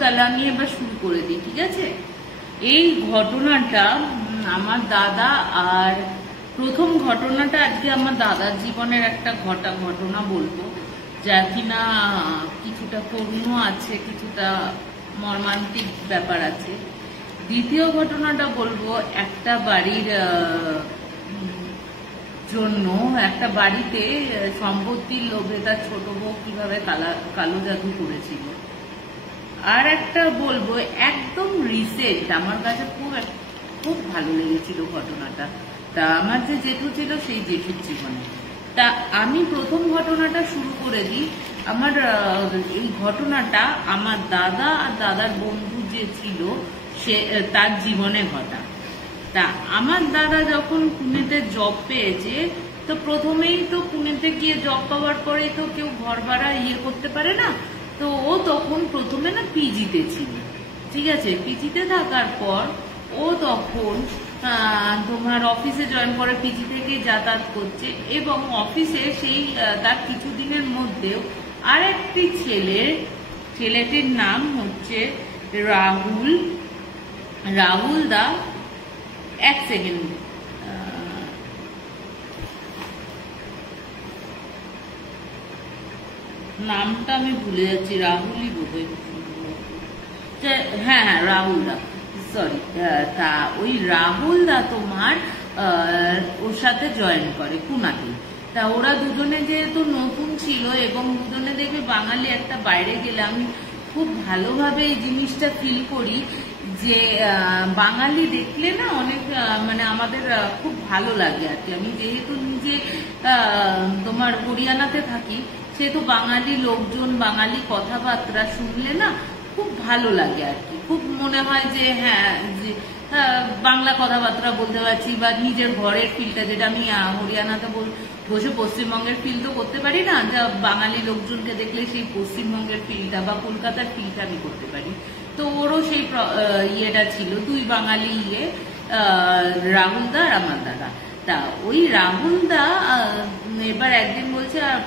তাহলে আমি এবার শুরু করে দিই, ঠিক আছে। এই ঘটনাটা আমার দাদা, আর প্রথম ঘটনাটা আজকে আমার দাদার জীবনের একটা ঘটনা বলবো, যা কিনা কিছুটা করুণ আছে, কিছুটা মর্মান্তিক ব্যাপার আছে। দ্বিতীয় ঘটনাটা বলবো একটা বাড়ির জন্য, একটা বাড়িতে সম্পত্তির লোভে তার ছোট বউ কিভাবে কালো জাদু করেছিল। আর একটা বলবো একদম রিসেন্ট, আমার কাছে খুব ভালো লেগেছিল ঘটনাটা। তা আমার যে জেঠু ছিল সেই জেঠুর জীবনে। তা আমি প্রথম ঘটনাটা শুরু করে দিই। আমার এই ঘটনাটা আমার দাদা আর দাদার বন্ধু যে ছিল সে তার জীবনে ঘটা। তা আমার দাদা যখন পুনেতে জব পেয়েছে, তো প্রথমেই তো পুনেতে গিয়ে জব পাওয়ার পরেই তো কেউ ঘর ভাড়া করতে পারে না। তো ও তখন প্রথমে না পিজিতে ছিল, ঠিক আছে। পিজিতে থাকার পর ও তখন তোমার অফিসে জয়েন করে, পিজি থেকে যাতায়াত করছে, এবং অফিসে সেই তার কিছুদিনের মধ্যেও আর একটি ছেলেটির নাম হচ্ছে রাহুল দা। এক সেকেন্ড, নামটা আমি ভুলে যাচ্ছি, রাহুলই বোধহয়, হ্যাঁ রাহুল দা, সরি। তা ওই রাহুল দা তোমার ওর সাথে জয়েন করে পুনাতে। তা ওরা দুজনে যেহেতু নতুন ছিল এবং দুজনে দেখবে বাঙালি, একটা বাইরে গেলে আমি খুব ভালোভাবে এই জিনিসটা ফিল করি যে বাঙালি দেখলে না অনেক মানে আমাদের খুব ভালো লাগে আর কি। আমি যেহেতু নিজে তোমার হরিয়ানাতে থাকি, সেহেতু বাঙালি লোকজন, বাঙালি কথাবার্তা শুনলে না খুব ভালো লাগে আর কি। খুব মনে হয় যে হ্যাঁ, যে বাংলা কথাবার্তা বলতে পারছি, বা নিজের ঘরের ফিলটা, যেটা আমি হরিয়ানাতে বসে পশ্চিমবঙ্গের ফিল তো করতে পারি না, যা বাঙালি লোকজনকে দেখলে সেই পশ্চিমবঙ্গের ফিলটা বা কলকাতার ফিলটা আমি করতে পারি। তো ওরও সেই ইয়েটা ছিল, দুই বাঙালি রাহুল দা আর আমার দাদা। তা ওই রাহুল দা এবার একদিন বলছে, আর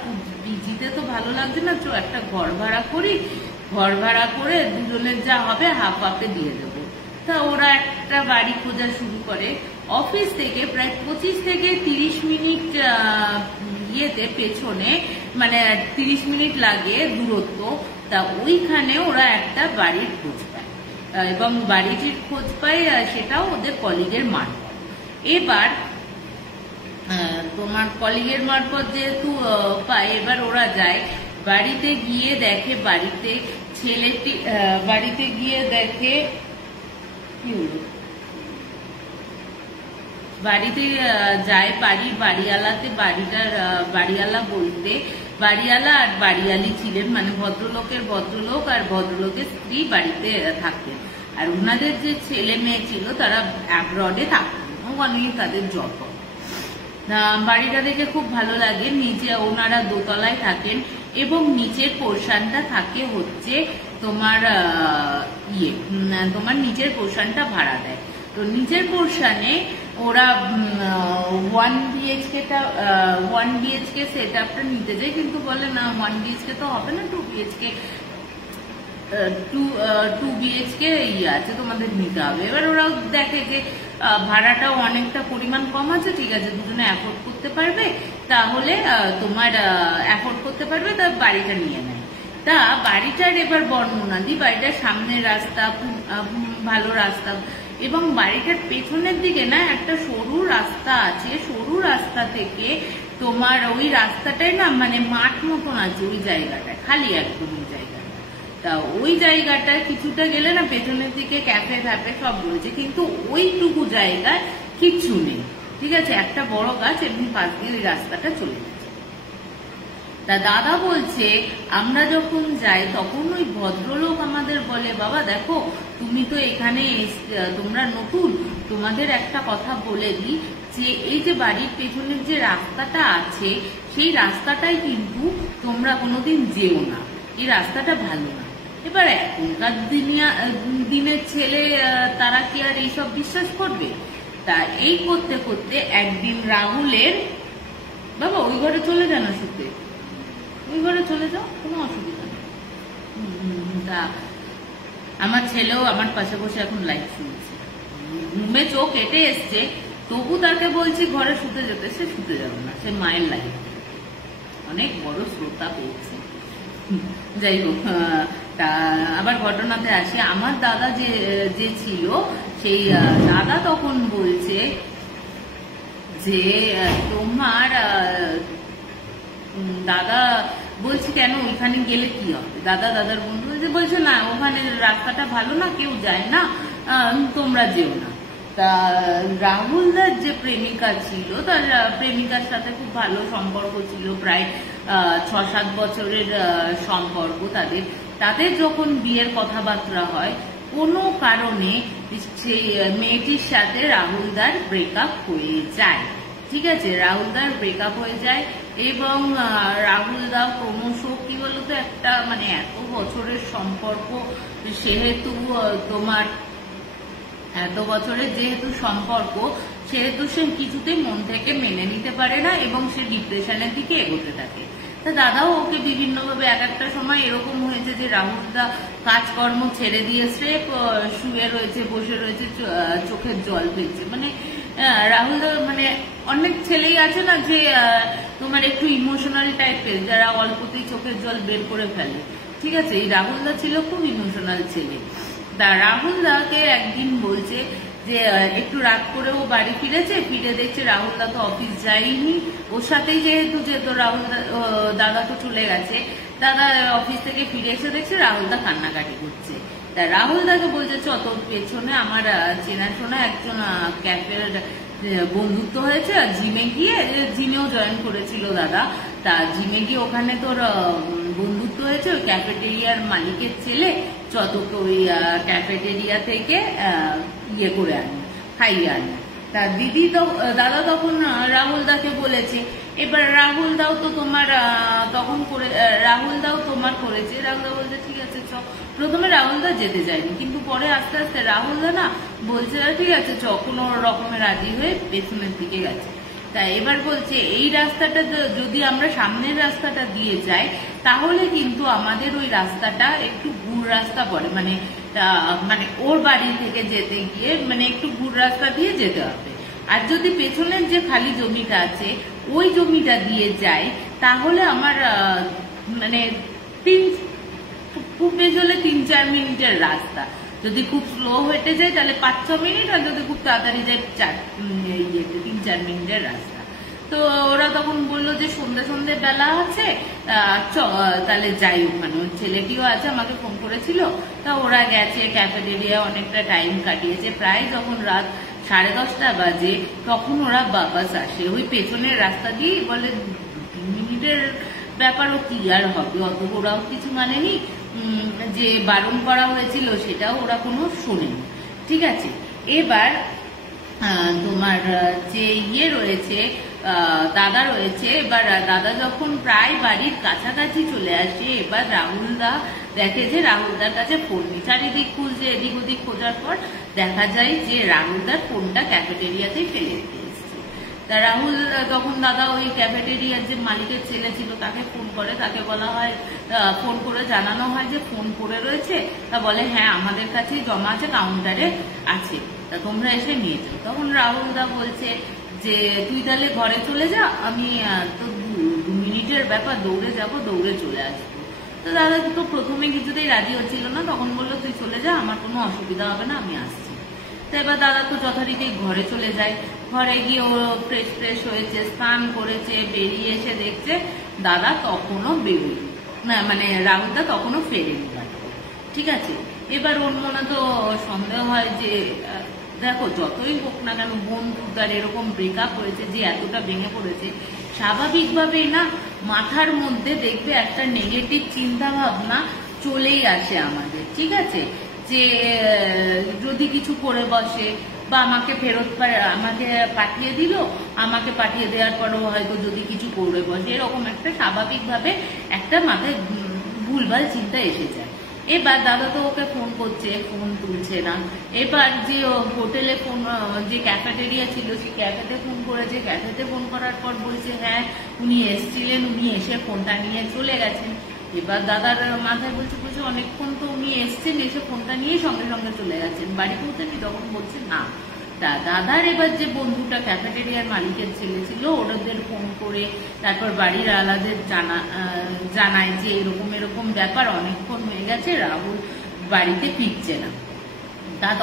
পিজিতে তো ভালো লাগছে না, চো একটা ঘর ভাড়া করি, ঘর ভাড়া করে দুজনের যা হবে হাফ হাফে দিয়ে দেবো। তা ওরা একটা বাড়ি খোঁজা শুরু করে। অফিস থেকে প্রায় 25 থেকে 30 মিনিট ইয়েতে পেছনে, মানে 30 মিনিট লাগে দূরত্ব। তা ওইখানে ওরা একটা বাড়ির খোঁজ পায়, এবং বাড়িটির খোঁজ পায় সেটাও ওদের কলিগের মারফত। এবার তোমার কলিগের মারফত যেহেতু পায়, এবার ওরা যায় বাড়িতে, গিয়ে দেখে বাড়িতে ছেলেটি, বাড়িতে গিয়ে দেখে কি হলো, বাড়িতে যায় বাড়িওয়ালাতে, বাড়িওয়ালা বলতে বাড়িওয়ালা আর বাড়িয়ালি ছিলেন, মানে ভদ্রলোক আর ভদ্রলোকের স্ত্রী বাড়িতে থাকতেন। আর ওনাদের যে ছেলে মেয়ে ছিল তারা অ্যাব্রডে থাকতেন, ওখানেই তাদের জব। বাড়িটা দেখে খুব ভালো লাগে। নিচে ওনারা দোতলায় থাকেন, এবং নিচের পোর্শনটা থাকে হচ্ছে তোমার তোমার নিচের পোর্শনটা ভাড়া দেয়। তো নিচের পোর্শনে ওরা 1 বিএইচকে সেট আপটা নিতে যায়, কিন্তু বলে না 1 বিএইচকে তো হবে না, 2 বিএইচকে আছে, তোমাদের নিতে হবে। এবার ওরাও দেখে যে ভাড়াটাও অনেকটা পরিমাণ কম আছে, ঠিক আছে দুজনে অ্যাফোর্ড করতে পারবে, তাহলে তোমার অ্যাফোর্ড করতে পারবে, তা বাড়িটা নিয়ে নেয়। তা বাড়িটার এবার বর্ণনা দিই। বাড়িটার সামনের রাস্তা ভালো রাস্তা, এবং বাড়িটার পেছনের দিকে না একটা সরু রাস্তা আছে। সরু রাস্তা থেকে তোমার ওই রাস্তাটায় না মানে মাঠ মতন আছে, ওই জায়গাটায় খালি একদম ওই জায়গাটা। তা ওই জায়গাটায় কিছুটা গেলে না পেছনের দিকে ক্যাফে ফ্যাফে সব রয়েছে, কিন্তু ওইটুকু জায়গায় কিচ্ছু নেই, ঠিক আছে। একটা বড় গাছ এমনি পাশ দিয়ে ওই রাস্তাটা চলে গেছে। তা দাদা বলছে আমরা যখন যাই তখন ওই ভদ্রলোক আমাদের বলে, বাবা দেখো তুমি তো এখানে তোমরা নতুন, তোমাদের একটা কথা বলে দিই যে এই যে বাড়ির পেছনের যে রাস্তাটা আছে সেই রাস্তাটাই কিন্তু তোমরা কোনোদিন যেও না, এই রাস্তাটা ভালো না। এবার এখনকার দিনের ছেলে তারা কি আর এইসব বিশ্বাস করবে? তা এই করতে করতে একদিন রাহুলের, বাবা ওই ঘরে চলে যান না, শুতে ওই ঘরে চলে যাও, কোনো অসুবিধা নেই। তা আমার ছেলেও আমার পাশে বসে এখন লাইভ শুনছে, ঘুমে চোখ কেটে এসছে, তবু তাকে বলছি ঘরে শুতে যেতে, সে শুতে যাবে না, সে মায়ের লাইভ। অনেক বড় শ্রোতা পেয়েছে। যাই হোক, তা আবার ঘটনাতে আসি। আমার দাদা যে ছিল, সেই দাদা তখন বলছে যে তোমার দাদা বলছে কেন ওইখানে গেলে কি হবে, দাদার বন্ধু বলছে না ওখানে রাস্তাটা ভালো না, কেউ যায় না, তোমরা যেও না। তা রাহুলদার যে প্রেমিকা ছিল, তার প্রেমিকার সাথে খুব ভালো সম্পর্ক ছিল, প্রায় 6-7 বছরের সম্পর্ক তাদের যখন বিয়ের কথাবার্তা হয়, কোনো কারণে সেই মেয়েটির সাথে রাহুলদার ব্রেকআপ হয়ে যায়। ঠিক আছে, রাহুলদার ব্রেকআপ হয়ে যায় এবং রাহুলদা ক্রমশ কি বলতো, একটা মানে এত বছরের সম্পর্ক, সেহেতু তোমার এত বছরের যেহেতু সম্পর্ক, সেহেতু সে কিছুতেই মন থেকে মেনে নিতে পারে না এবং সে ডিপ্রেশনের দিকে এগোতে থাকে। তা দাদাও ওকে বিভিন্নভাবে, এক একটা সময় এরকম হয়েছে যে রাহুলদা কাজকর্ম ছেড়ে দিয়েছে, শুয়ে রয়েছে, বসে রয়েছে, চোখের জল ফেলছে। মানে রাহুলদা মানে অনেক ছেলেই আছে না যে তোমার একটু ইমোশনাল টাইপের, যারা অল্পতেই চোখের জল বের করে ফেলে। ঠিক আছে, এই রাহুলদা ছিল খুব ইমোশনাল ছেলে। তা রাহুলদাকে একদিন বলছে যে একটু রাত করে ও বাড়ি ফিরেছে, ফিরে দেখছে রাহুলদা তো অফিস যায়নি, ওর সাথেই যেহেতু দাদা তো চলে গেছে, দাদা অফিস থেকে ফিরে এসে দেখছে রাহুলদা কান্নাকাটি করছে। তা রাহুলদাকে বলছে তোর পেছনে আমার চেনাশোনা একজন ক্যাফের বন্ধুত্ব হয়েছে, জিমে গিয়ে, জিমেও জয়েন করেছিল দাদা, তা জিমে গিয়ে ওখানে তোর বন্ধুত্ব হয়েছে, ওই ক্যাফেটেরিয়ার মালিকের ছেলে, তোকে ওই ক্যাফেটেরিয়া থেকে ইয়ে করে আনি, খাইয়ে আনি। তা দাদা তখন রাহুলদাকে বলেছে, এবার রাহুলদাও তো তোমার রাহুলদাও তোমার করেছে। রাহুলদা বলছে ঠিক আছে চ। প্রথমে রাহুলদা যেতে চায়নি, কিন্তু পরে আস্তে আস্তে রাহুলদা না বলছে ঠিক আছে চ, কোনো রকমে রাজি হয়ে পেছনের দিকে গেছে। তা এবার বলছে এই রাস্তাটা যদি আমরা সামনের রাস্তাটা দিয়ে যাই, তাহলে কিন্তু আমাদের ওই রাস্তাটা একটু ঘুর রাস্তা পড়ে, মানে ওর বাড়ি থেকে যেতে গিয়ে মানে একটু ঘুর রাস্তা দিয়ে যেতে হবে। আর যদি পেছনের যে খালি জমিটা আছে ওই জমিটা দিয়ে যাই, তাহলে আমার মানে খুব বেশি হলে 3-4 মিনিটের রাস্তা। যদি খুব স্লো হেঁটে যায় তাহলে 5-6 মিনিট, আর যদি খুব তাড়াতাড়ি যায় 3-4 মিনিটের রাস্তা। তো ওরা তখন বললো যে সন্ধ্যে বেলা আছে, তাহলে যাই ওখানে। ওর ছেলেটিও আছে, আমাকে ফোন করেছিল। তা ওরা গেছে ক্যাফেটেরিয়া, অনেকটা টাইম কাটিয়েছে। প্রায় যখন রাত 10:30 বাজে তখন ওরা বাবাস আসে ওই পেছনের রাস্তা দিয়ে। বলে 2-3 মিনিটের ব্যাপারও কি আর হবে, অত ওরাও কিছু মানেনি, যে বারণ করা হয়েছিল সেটাও ওরা কোনো শোনেনি। ঠিক আছে, এবার তোমার যে ইয়ে রয়েছে, দাদা রয়েছে, এবার দাদা যখন প্রায় বাড়ির কাছাকাছি চলে আসে, এবার রাহুলদা দেখে যে রাহুলদার কাছে ফোন নেই। চারিদিক খুঁজছে, এদিক ওদিক খোঁজার পর দেখা যায় যে রাহুলদার ফোনটা ক্যাফেটেরিয়াতেই ফেলে রেখে এসেছে। তা রাহুল তখন দাদা ওই ক্যাফেটেরিয়ার যে মালিকের ছেলে ছিল তাকে ফোন করে, তাকে বলা হয়, ফোন করে জানানো হয় যে ফোন পড়ে রয়েছে। তা বলে হ্যাঁ আমাদের কাছেই জমা আছে, কাউন্টারে আছে, তা তোমরা এসে নিয়ে যাও। তখন রাহুলদা বলছে যে তুই তাহলে ঘরে চলে যা, আমি তো 2 মিনিটের ব্যাপার, দৌড়ে যাব, দৌড়ে চলে আসবো। তো দাদা তো প্রথমে কিছুতেই রাজি হচ্ছিল না, তখন বললো তুই চলে যা, আমার কোনো অসুবিধা হবে না, আমি আসছি। তো এবার দাদা তো যথারীতি ঘরে চলে যায়। ঘরে গিয়ে ও ফ্রেশ হয়েছে, স্নান করেছে, বেরিয়ে এসে দেখছে দাদা তখনও বেরোয়নি, না মানে রাহুলদা তখনও ফেরেনি বাড়ি। ঠিক আছে, এবার ওর মনে তো সন্দেহ হয় যে দেখো যতই হোক না কেন বন্ধু তার এরকম ব্রেকআপ হয়েছে, যে এতটা ভেঙে পড়েছে, স্বাভাবিকভাবেই না মাথার মধ্যে দেখবে একটা নেগেটিভ চিন্তা ভাবনা চলেই আসে আমাদের। ঠিক আছে, যে যদি কিছু করে বসে বা আমাকে আমাকে পাঠিয়ে দিল, আমাকে পাঠিয়ে দেওয়ার পরও হয়তো যদি কিছু করে বসে, এরকম একটা স্বাভাবিকভাবে একটা মাথায় ভুলভাল চিন্তা এসে যায়। এবার দাদা তো ওকে ফোন করছে, ফোন তুলছে না। এবার যে হোটেলে ফোন, যে ক্যাফেটেরিয়া ছিল সেই ক্যাফেতে ফোন করেছে, ক্যাফেতে ফোন করার পর বলছে হ্যাঁ উনি এসেছিলেন, উনি এসে ফোনটা নিয়ে চলে গেছেন। এবার দাদার মাথায় বলছে বলছে অনেকক্ষণ তো উনি এসছেন, এসে ফোনটা নিয়ে সঙ্গে সঙ্গে চলে যাচ্ছেন, বাড়ি পৌঁছেনি? তখন বলছে না। দাদার এবার যে বন্ধুটা ক্যাফেটেরিয়ার মালিকের ছেলে ছিল, ওদের ফোন করে তারপর বাড়ির আলাদের জানায় যে এরকম এরকম ব্যাপার, অনেকক্ষণ হয়ে গেছে, রাহুল বাড়িতে ফিরছে না।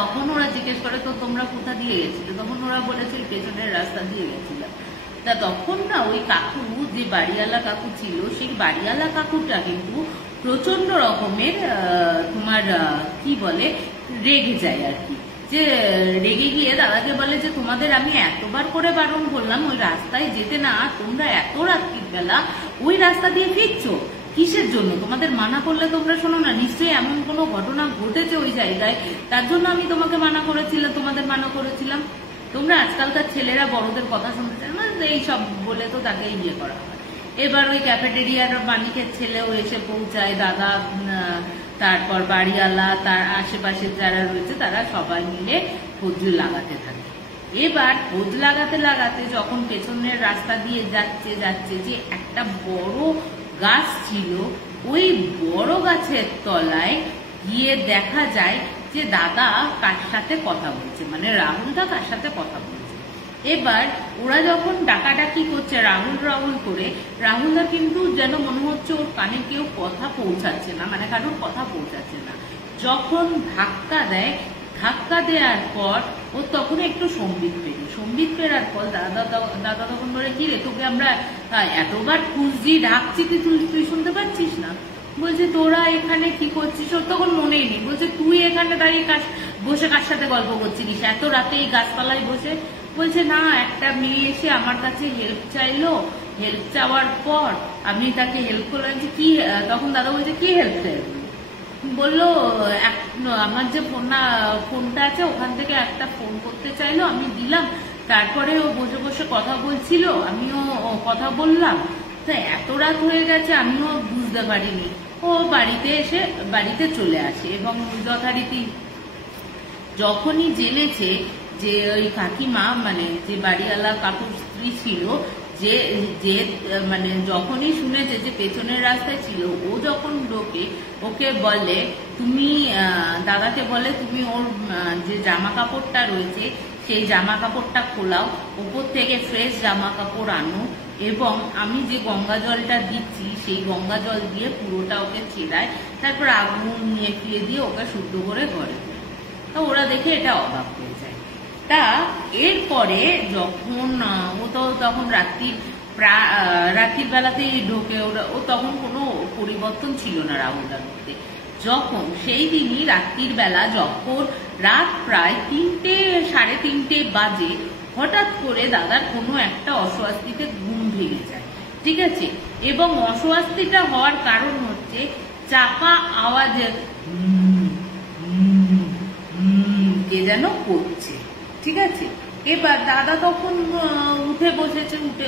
তখন ওরা জিজ্ঞেস করে তো তোমরা কোথা দিয়ে গেছিলে? তখন ওরা বলেছে পেছনের রাস্তা দিয়ে গেছিল। তখন না ওই কাকু, যে বাড়িওয়ালা কাকু ছিল, সেই বাড়িওয়ালা কাকুটা কিন্তু প্রচন্ড রকমের তোমার কি বলে রেগে যায় আর কি। যে রেগে গিয়ে দাদাকে বলে যে তোমাদের আমি এতবার করে বারণ করলাম ওই রাস্তায় যেতে না, তোমরা এত রাত্রির বেলা ওই রাস্তা দিয়ে ফিরছো কিসের জন্য? তোমাদের মানা করলে তোমরা শোনো না, নিশ্চয়ই এমন কোনো ঘটনা ঘটেছে ওই জায়গায়, তার জন্য আমি তোমাকে মানা করেছিলাম, তোমাদের মানা করেছিলাম। তোমরা আজকালকার ছেলেরা বড়দের কথা শুনতে চায় না, এইসব বলে তো তাকে ইয়ে করা হয়। এবার ওই ক্যাফেটেরিয়ার মালিকের ছেলেও এসে পৌঁছায়, দাদা, তারপর বাড়িওয়ালা, তার আশেপাশে যারা রয়েছে তারা সবাই মিলে খোঁজ লাগাতে থাকে। এবার খোঁজ লাগাতে লাগাতে যখন পেছনের রাস্তা দিয়ে যাচ্ছে যে একটা বড় গাছ ছিল, ওই বড় গাছের তলায় গিয়ে দেখা যায় যে দাদা কার সাথে কথা বলছে, মানে রাহুলদা কার সাথে কথা বলছে। এবার ওরা যখন ডাকাডাকি করছে রাহুল রাহুল করে, রাহুলদা কিন্তু যেন মনে হচ্ছে ওর কানে কেউ কথা পৌঁছাচ্ছে না, মানে কারোর কথা পৌঁছাচ্ছে না। যখন ধাক্কা দেয়, ধাক্কা দেওয়ার পর ও তখন একটু সম্বিত ফেরার পর দাদা তখন বলে কি রে, তোকে আমরা এতবার খুঁজছি, ডাকছি, তুই শুনতে পাচ্ছিস না? বলছে তোরা এখানে কি করছিস? ওর তখন মনেই নেই। বলছে তুই এখানে দাঁড়িয়ে বসে কার সাথে গল্প করছিলিস এত রাতে এই গাছপালায় বসে? বলছে না, একটা মেয়ে এসে আমার কাছে হেল্প চাইলো, হেল্প চাওয়ার পর আমি তাকে হেল্প করলাম। কি? তখন দাদা বলছে কি হেল্প চাইলো? বললো আমার যে ফোনটা আছে ওখান থেকে একটা ফোন করতে চাইলো, আমি দিলাম, তারপরে ও বসে বসে কথা বলছিল, আমিও কথা বললাম, তো এত রাত হয়ে গেছে আমিও বুঝতে পারিনি। ও বাড়িতে চলে আসে এবং যথারীতি যখনই জেনেছে যে ওই কাকিমা, মানে যে বাড়িওয়ালা কাকুর স্ত্রী ছিল, যে মানে যখনই শুনেছে যে পেছনের রাস্তায় ছিল, ও যখন ঢোকে ওকে বলে তুমি, দাদাকে বলে তুমি ওর যে জামা কাপড়টা রয়েছে সেই জামা কাপড়টা খোলাও, উপর থেকে ফ্রেশ জামা কাপড় আনো, এবং আমি যে গঙ্গা জলটা দিচ্ছি সেই গঙ্গা জল দিয়ে পুরোটা ওকে ছেড়ায়, তারপর আগুন নিয়ে ফিরে দিয়ে ওকে শুদ্ধ করে ঘরে। তো ওরা দেখে এটা অবাক হয়ে যায়। তা এরপরে যখন ও তো তখন রাত্রির বেলাতেই ঢোকে, ও তখন কোনো পরিবর্তন ছিল না রাহুলদার মধ্যে। যখন সেই দিনই রাত্রির বেলা, যখন রাত প্রায় 3টে সাড়ে 3টে বাজে, হঠাৎ করে দাদার কোনো একটা অস্বস্তিতে ঘুম ভেঙে যায়, ঠিক আছে? এবং অস্বস্তিটা হওয়ার কারণ হচ্ছে চাপা আওয়াজে কে যেন করছে, ঠিক আছে? এবার দাদা তখন উঠে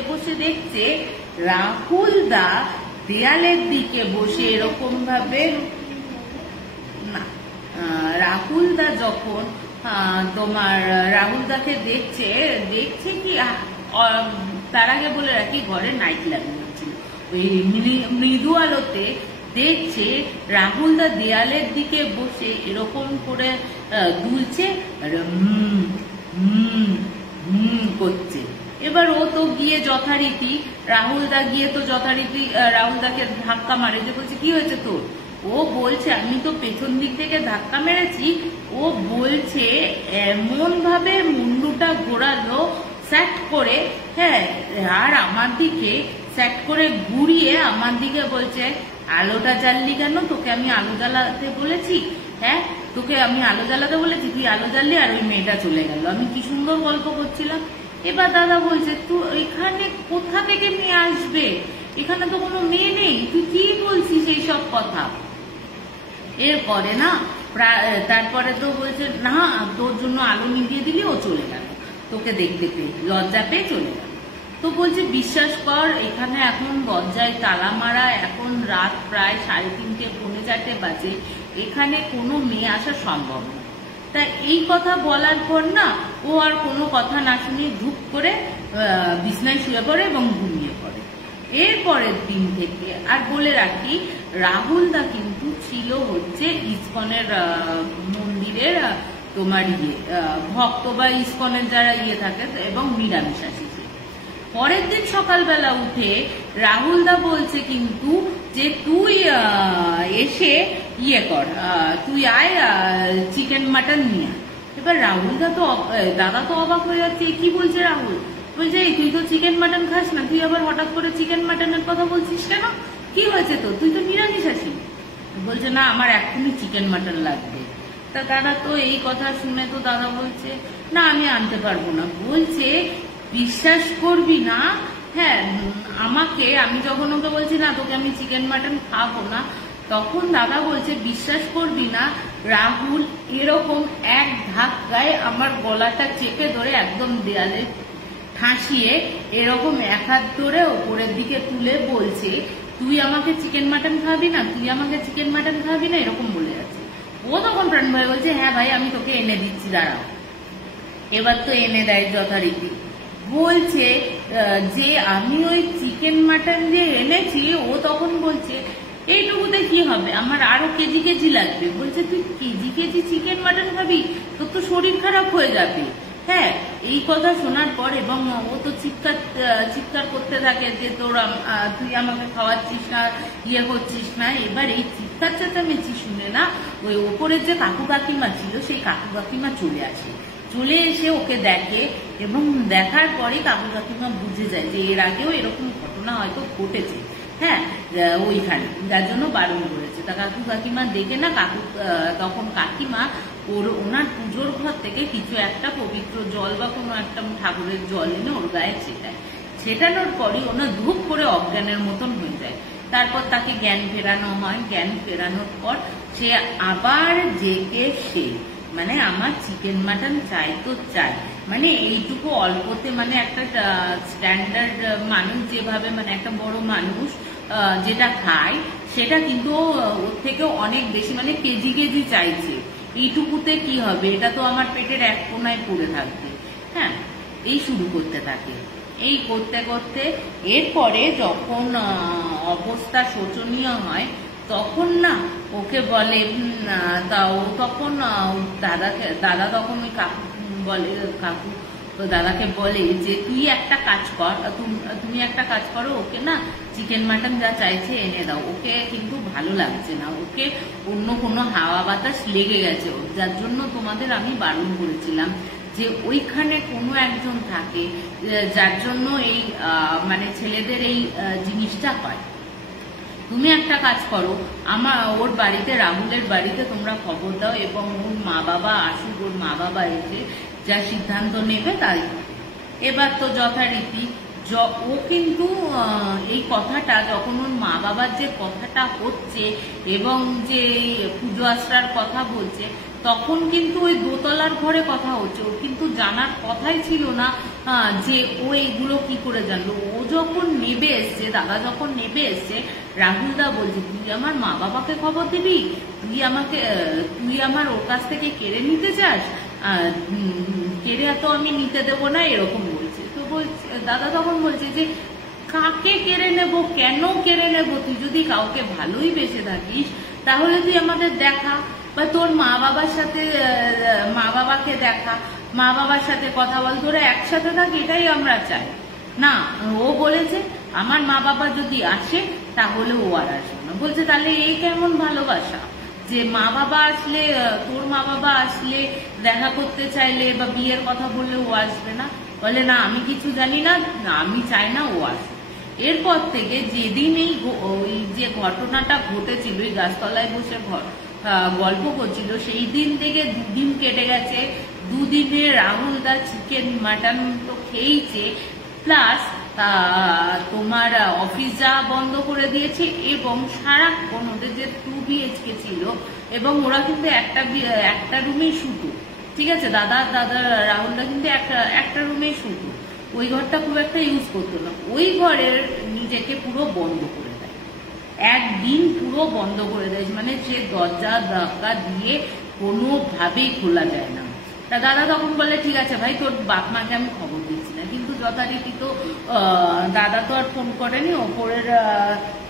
বসে দেখছে রাহুলদা দেয়ালের দিকে বসে এরকম ভাবে, না, রাহুলদা যখন তোমার রাহুলদাকে দেখছে কি, তার আগে বলে রাখি ঘরে নাইট লাগানো ছিল, ওই মৃদু আলোতে দেখছে রাহুলদা দেয়ালের দিকে বসে এরকম করে দুলছে, করছে। এবার ও তো গিয়ে যথারীতি রাহুলদাকে ধাক্কা মারে, যে বলছে কি হয়েছে তোর? ও বলছে আমি তো পেছন দিক থেকে ধাক্কা মেরেছি। ও বলছে এমন ভাবে মুন্ডুটা ঘোরালো স্যাট করে, হ্যাঁ, আর আমার দিকে স্যাট করে ঘুরিয়ে আমার দিকে বলছে আলোটা জ্বাললি কেন? তোকে আমি আলো জ্বালাতে বলেছি? হ্যাঁ, তোকে আমি আলো জ্বালাতে বলেছি, তুই আলো জ্বাললি আর ওই মেয়েটা চলে গেল, আমি কি সুন্দর গল্প করছিলাম। এবার দাদা বলছে তুই এখানে কোথা থেকে মেয়ে আসবে? এখানে তো কোনো মেয়ে নেই, তুই কি বলছিস এই সব কথা? এরপরে না তারপরে তো বলছে না, তোর জন্য আলো নিভিয়ে দিলি, ও চলে গেল, তোকে দেখতে পেয়ে লজ্জা পেয়ে চলে গেল। তো বলছে বিশ্বাস কর, এখানে এখন দরজায় তালা মারা, এখন রাত প্রায় 3:30 পৌনে 4টে বাজে, এখানে কোনো মেয়ে আসা সম্ভব না। তাই এই কথা বলার পর না ও আর কোনো কথা না শুনে ধূপ করে বিছনায় শুয়ে পড়ে এবং ঘুমিয়ে পড়ে। এরপরের দিন থেকে, আর বলে রাখি রাহুল দা কিন্তু ছিল হচ্ছে ইসকনের মন্দিরের তোমার ভক্ত বা ইসকনের যারা থাকে এবং নিরামিষাশী। পরের দিন সকালবেলা উঠে রাহুল দা বলছে কিন্তু যে তুই এসে কর, তুই আয় চিকেন মাটন নিয়ে। এবার রাহুল দা তো দাদা তো অবাক হয়ে যাচ্ছে, কি বলছে রাহুল? বলছে তুই তো চিকেন মাটন খাস না, তুই আবার হঠাৎ করে চিকেন মাটনের কথা বলছিস কেন? কি হয়েছে তো, তুই তো নিরামিষাশী। বলছে না, আমার এখনই চিকেন মাটন লাগবে। তা দাদা তো এই কথা শুনে তো দাদা বলছে না, আমি আনতে পারবো না। বলছে বিশ্বাস করবি না, হ্যাঁ আমি যখন ওকে বলছি না তোকে আমি চিকেন মাটন খাবো না, তখন দাদা বলছে বিশ্বাস করবি না, রাহুল এরকম এক ধাক্কায় আমার গলাটা চেপে ধরে একদম দেয়ালে ঠাসিয়ে এরকম এক হাত ধরে ওপরের দিকে তুলে বলছে তুই আমাকে চিকেন মাটন খাবি না, তুই আমাকে চিকেন মাটন খাবি না, এরকম বলে যাচ্ছে। ও তখন প্রাণ ভাই বলছে হ্যাঁ ভাই আমি তোকে এনে দিচ্ছি, দাঁড়াও। এবার তো এনে দেয় যথারীতি। বলছে যে আমি ওই চিকেন মাটন যে এনেছি, ও তখন বলছে এইটুকুতে কি হবে, আমার আরো কেজি কেজি লাগবে। বলছে তুই কেজি কেজি চিকেন মাটন খাবি, তোর তো শরীর খারাপ হয়ে যাবে। হ্যাঁ, এই কথা শোনার পর এবং ও তো চিৎকার করতে থাকে যে তুই আমাকে খাওয়াচ্ছিস না, করছিস না। এবার এই চিৎকার চেঁচামেচি শুনে না ওই ওপরের যে কাকু কাকিমা ছিল সেই কাকু কাকিমা চলে আসে। চলে এসে ওকে দেখে এবং দেখার পরে কাকু কাকিমা বুঝে যায় যে এর আগেও এরকম ঘটনা হয়তো ঘটেছে, হ্যাঁ ওইখানে, যার জন্য বারণ করেছে। তা কাকু কাকিমা দেখে না তখন কাকিমা ওনার পুজোর ঘর থেকে কিছু একটা পবিত্র জল বা কোনো একটা ঠাকুরের জল এনে ওর গায়ে ছেটানোর পরই ওনার ধূপ করে অজ্ঞানের মতন হয়ে যায়। তারপর তাকে জ্ঞান ফেরানো হয়। জ্ঞান ফেরানোর পর সে আবার জেগে মানে আমার চিকেন মাটন চাই তো চাই, মানে এইটুকু অল্পতে, মানে একটা স্ট্যান্ডার্ড মানুষ যেভাবে, মানে একটা বড় মানুষ যেটা খায় সেটা কিন্তু ওর থেকে অনেক বেশি, মানে কেজি কেজি চাইছে। এইটুকুতে কি হবে, এটা তো আমার পেটের এক কোনায় পড়ে থাকবে। হ্যাঁ, এই শুরু করতে থাকে। এই করতে করতে এরপরে যখন অবস্থা শোচনীয় হয় তখন না ওকে বলে, তা ও তখন দাদা তখন ওই কাকু বলে, কাকু তো দাদাকে বলে যে তুই একটা কাজ কর, তুমি একটা কাজ করো, ওকে না চিকেন মাটন যা চাইছে এনে দাও, ওকে কিন্তু ভালো লাগছে না, ওকে অন্য কোনো হাওয়া বাতাস লেগে গেছে, যার জন্য তোমাদের আমি বারণ করেছিলাম যে ওইখানে কোনো একজন থাকে যার জন্য এই মানে ছেলেদের এই জিনিসটা হয়। তুমি একটা কাজ করো, ওর বাড়িতে, রাহুলের বাড়িতে তোমরা খবর দাও এবং ওর মা বাবা আসুক, ওর মা বাবা এসে যা সিদ্ধান্ত নেবে তাই। এবার তো যথারীতি ও কিন্তু এই কথাটা যখন ওর মা বাবার যে কথাটা হচ্ছে এবং যে পুজো আশ্রার কথা বলছে, তখন কিন্তু ওই দোতলার ঘরে কথা হচ্ছে। ওর কিন্তু জানার কথাই ছিল না যে ও এইগুলো কি করে জানলো। ও যখন নেবে এসছে, দাদা যখন নেবে এসছে, রাহুল দা বলছে তুই আমার মা বাবাকে খবর দিবি, তুই আমার ওর কাছ থেকে কেড়ে নিতে চাস, কেড়ে তো আমি নিতে দেবো না, এরকম বলছে। তো বলছে দাদা তখন বলছে যে কাকে কেড়ে নেব, কেন কেড়ে নেব, তুই যদি কাউকে ভালোই বেঁচে থাকিস তাহলে তুই আমাদের দেখা, বা তোর মা বাবার সাথে মা বাবাকে দেখা, মা বাবার সাথে কথা বল, তোরা একসাথে থাক, এটাই আমরা চাই। না, ও বলেছে আমার মা বাবা যদি আসে তাহলে ও আর আসবে না। বলছে তাহলে এই কেমন ভালোবাসা যে মা বাবা আসলে, তোর মা বাবা আসলে দেখা করতে চাইলে বা বিয়ের কথা বললে ও আসবে না? বলে না, আমি কিছু জানি না, আমি চাই না ও আসে। এরপর থেকে যেদিন ওই যে ঘটনাটা ঘটেছিল, ওই গাছতলায় বসে গল্প করছিল, সেই দিন থেকে 2 দিন কেটে গেছে। 2 দিনে রাহুল দা চিকেন মাটন তো খেয়েছে, প্লাস তোমার অফিস যাওয়া বন্ধ করে দিয়েছে এবং সারাক্ষণ ওদের যে 2 BHK ছিল এবং ওরা কিন্তু একটা রুমেই শুতো, ঠিক আছে, দাদা রাহুলরা কিন্তু একটা রুমেই শুতো, ওই ঘরটা খুব একটা ইউজ করতো না। ওই ঘরের নিজেকে পুরো বন্ধ করে দেয়, একদিন পুরো বন্ধ করে দেয়, মানে সে দরজা ধাক্কা দিয়ে কোনোভাবেই খোলা যায় না। তা দাদা তখন বলে ঠিক আছে ভাই, তোর বাপ মাকে আমি খবর দিচ্ছি না, কিন্তু যথারীতি তো দাদা তো আর ফোন করেনি, ওপরের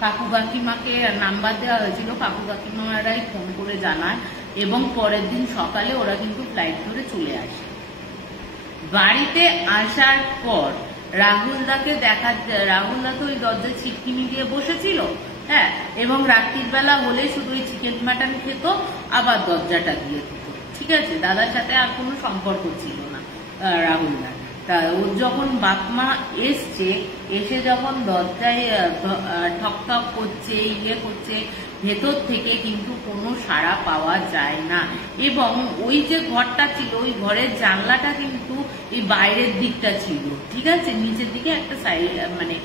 কাকু কাকিমাকে নাম্বার দেওয়া হয়েছিল, কাকু কাকিমারাই ফোন করে জানায় এবং পরের দিন সকালে ওরা কিন্তু ফ্লাইট ধরে চলে আসে। বাড়িতে আসার পর রাহুলদাকে রাহুলদা তো ওই দরজায় ছিটকিনি দিয়ে বসেছিল, হ্যাঁ, এবং রাত্রির বেলা হলে শুধু ওই চিকেন মাটন খেত, আবার দরজাটা দিয়ে দিত, ঠিক আছে। দাদার সাথে আর কোনো সম্পর্ক ছিল না রাহুলদার। তা ওর যখন বাপমা এসে যখন দরজায় ঠক ঠক করছে, ইয়ে করছে, ভেতর থেকে কিন্তু কোনো সাড়া পাওয়া যায় না। এবং ওই যে ঘরটা ছিল, ওই ঘরের জানলাটা কিন্তু এই বাইরের দিকটা ছিল, ঠিক আছে, নিচের দিকে একটা সাইড, মানে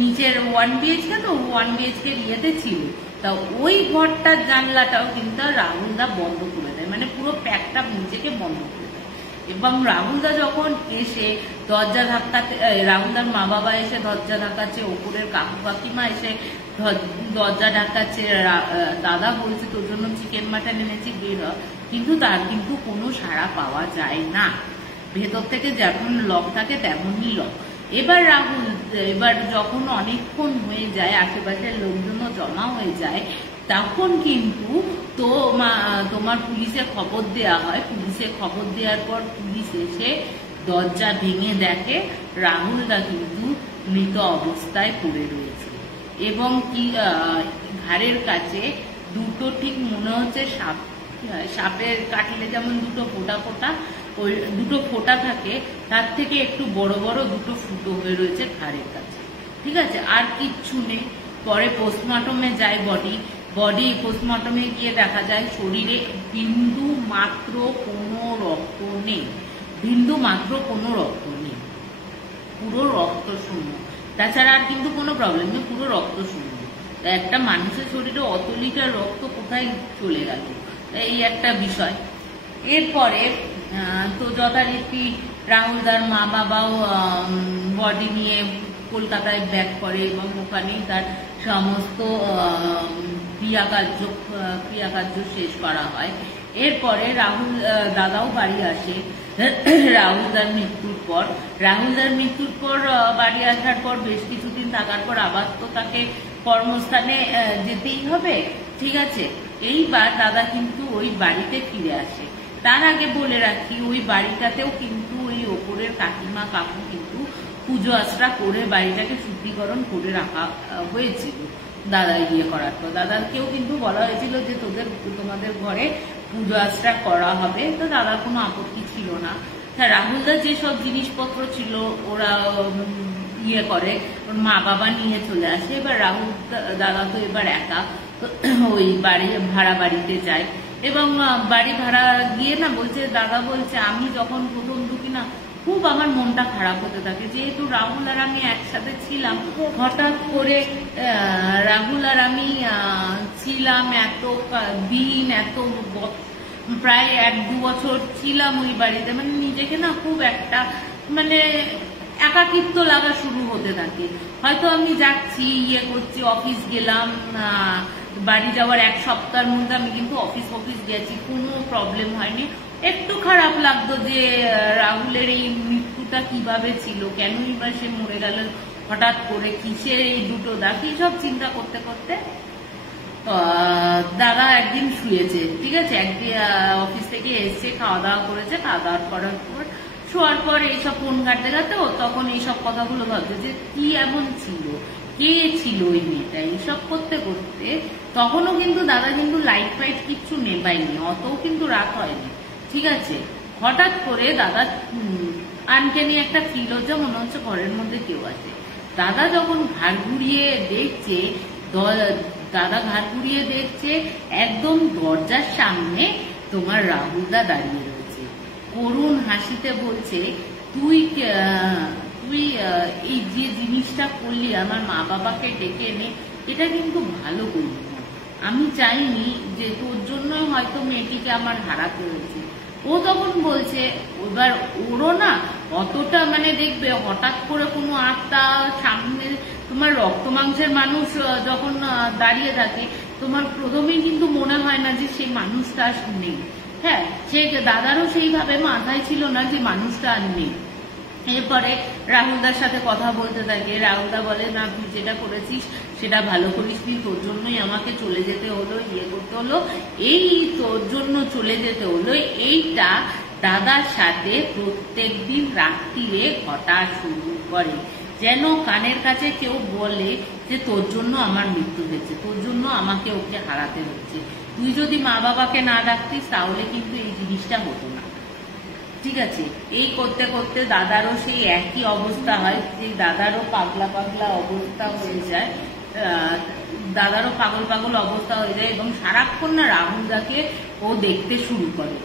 নিচের 1 BHK তো 1 BHK ইয়েতে ছিল। তা ওই ঘরটার জানলাটাও কিন্তু রাহুলদা বন্ধ করে দেয়, মানে পুরো প্যাকটা নিজেকে বন্ধ করে দেয়। এবং রাহুলদা যখন এসে দরজা ধাক্কাতে, রাহুলদার মা বাবা এসে দরজা ধাক্কাচ্ছে, ওপরের কাকু কাকিমা এসে দরজা ধাক্কাচ্ছে, দাদা বলছে তোর জন্য চিকেন মাটন এনেছি, বের হ, কিন্তু তার কিন্তু কোনো সাড়া পাওয়া যায় না। ভেতর থেকে যেমন লক থাকে তেমনই লক। এবার যখন অনেকক্ষণ হয়ে যায়, আশেপাশের লোকজনও জমা হয়ে যায়, তখন কিন্তু তোমার পুলিশে খবর দেওয়া হয়। পুলিশে খবর দেওয়ার পর পুলিশ এসে দরজা ভেঙে দেখে রাহুলদা কিন্তু মৃত অবস্থায় পড়ে রয়েছে এবং কি ঘাড়ের কাছে দুটো, ঠিক মনে হচ্ছে সাপের কাটলে যেমন দুটো ফোঁটা ফোঁটা, ওই দুটো ফোঁটা থাকে, তার থেকে একটু বড় বড় দুটো ফুটো হয়ে রয়েছে ঘাড়ের কাছে, ঠিক আছে, আর কিচ্ছু নেই। পরে পোস্টমর্টমে যায় বডি পোস্টমর্টমে গিয়ে দেখা যায় শরীরে বিন্দু মাত্র কোনো রক্ত নেই, পুরো রক্ত শূন্য। তাছাড়া আর কিন্তু কোনো প্রবলেম নেই, পুরো রক্ত শূন্য। একটা মানুষের শরীরে অত লিটার রক্ত কোথায় চলে গেল, এই একটা বিষয়। এরপরে তো যথারীতি রাহুলদার মা বাবাও বডি নিয়ে কলকাতায় ব্যাক করে এবং ওখানেই তার সমস্ত ক্রিয়াকার্য শেষ করা হয়। এরপরে দাদাও বাড়ি আসে রাহুলদার মৃত্যুর পর বাড়ি আসার পর বেশ কিছুদিন থাকার পর আবার তো তাকে কর্মস্থানে যেতেই হবে, ঠিক আছে। এইবার দাদা কিন্তু ওই বাড়িতে ফিরে আসে। তার আগে বলে রাখি, ওই বাড়িটাতেও কিন্তু ওই ওপরের কাকিমা কাকু কিন্তু পুজো আশ্রা করে বাড়িটাকে শুদ্ধিকরণ করে রাখা হয়েছিল। দাদা ইয়ে করার পর দাদাকেও কিন্তু বলা হয়েছিল যে তোমাদের ঘরে পুজো আশ্রা করা হবে, তো দাদার কোনো আপত্তি ছিল না। রাহুলদার যেসব জিনিসপত্র ছিল ওরা ইয়ে করে, ওর মা বাবা নিয়ে চলে আসে। এবার দাদা তো এবার একা, তো ওই ভাড়া বাড়িতে যায় এবং বাড়ি ভাড়া গিয়ে না দাদা বলছে আমি যখন প্রথম ঢুকি না খুব আমার মনটা খারাপ হতে থাকে, যেহেতু রাহুল আর আমি একসাথে ছিলাম, হঠাৎ করে রাহুল আর আমি ছিলাম এত দিন, প্রায় 1-2 বছর ছিলাম ওই বাড়িতে, মানে নিজেকে না খুব একটা মানে একাকিত্ব লাগা শুরু হতে থাকে। হয়তো আমি যাচ্ছি, ইয়ে করছি, অফিস গেলাম, বাড়ি যাওয়ার 1 সপ্তাহের মধ্যে আমি কিন্তু অফিস গেছি, কোনো প্রবলেম হয়নি। একটু খারাপ লাগতো যে রাহুলের এই মৃত্যুটা কিভাবে ছিল, কেনই বা সে মরে গেল হঠাৎ করে, কিসের এই দুটো দাগ, সব চিন্তা করতে করতে দাদা একদিন শুয়েছে, ঠিক আছে, একদিন অফিস থেকে এসে খাওয়া দাওয়া করেছে, খাওয়া দাওয়া করার পর শোয়ার পর এইসব ফোন ঘাটতে ঘাটতে তখন এইসব কথাগুলো ভাবছে যে কি এমন ছিল, কে ছিল ওই মেয়েটা, এইসব করতে করতে তখনও কিন্তু দাদা কিন্তু লাইট ফাইট কিচ্ছু নেবায়নি, অতও কিন্তু রাত হয়নি, ঠিক আছে। হঠাৎ করে দাদা আনকেনি একটা ফিল হচ্ছে, মনে হচ্ছে ঘরের মধ্যে কেউ আছে। দাদা যখন ঘাড় ঘুরিয়ে দেখছে, একদম দরজার সামনে তোমার রাহুলদা দাঁড়িয়ে রয়েছে, করুণ হাসিতে বলছে তুই এই যে জিনিসটা করলি, আমার মা বাবাকে ডেকে এনে, এটা কিন্তু ভালো করলি না, আমি চাইনি যে তোর জন্য হয়তো মেয়েটিকে আমার হারাতে হয়েছে। ও তখন বলছে, এবার ওরও না অতটা মানে দেখবে হঠাৎ করে কোনো আত্মা সামনে, তোমার রক্ত মাংসের মানুষ যখন দাঁড়িয়ে থাকে, তোমার প্রথমেই কিন্তু মনে হয় না যে সেই মানুষটা নেই, হ্যাঁ, সে দাদারও সেইভাবে মাথায় ছিল না যে মানুষটা আর নেই। এরপরে রাহুলদার সাথে কথা বলতে থাকে। রাহুলদা বলে, না তুই যেটা করেছিস সেটা ভালো করিসনি, তোর জন্যই আমাকে চলে যেতে হলো, ইয়ে করতে হলো, এই তোর জন্য চলে যেতে হলো। এইটা দাদার সাথে প্রত্যেকদিন রাত্রিরে ঘটা শুরু করে, যেন কানের কাছে কেউ বলে যে তোর জন্য আমার মৃত্যু হয়েছে, তোর জন্য আমাকে ওকে হারাতে হচ্ছে, তুই যদি মা বাবাকে না ডাকতিস তাহলে কিন্তু এই জিনিসটা হতো না। ঠিক আছে, এই করতে করতে দাদারও সেই একই অবস্থা হয়, যে দাদারও পাগলা পাগলা অবস্থা হয়ে যায়, দাদারও পাগল পাগল অবস্থা হয়ে যায়, এবং সারাক্ষণ না রাহুলদাকে ও দেখতে শুরু করে।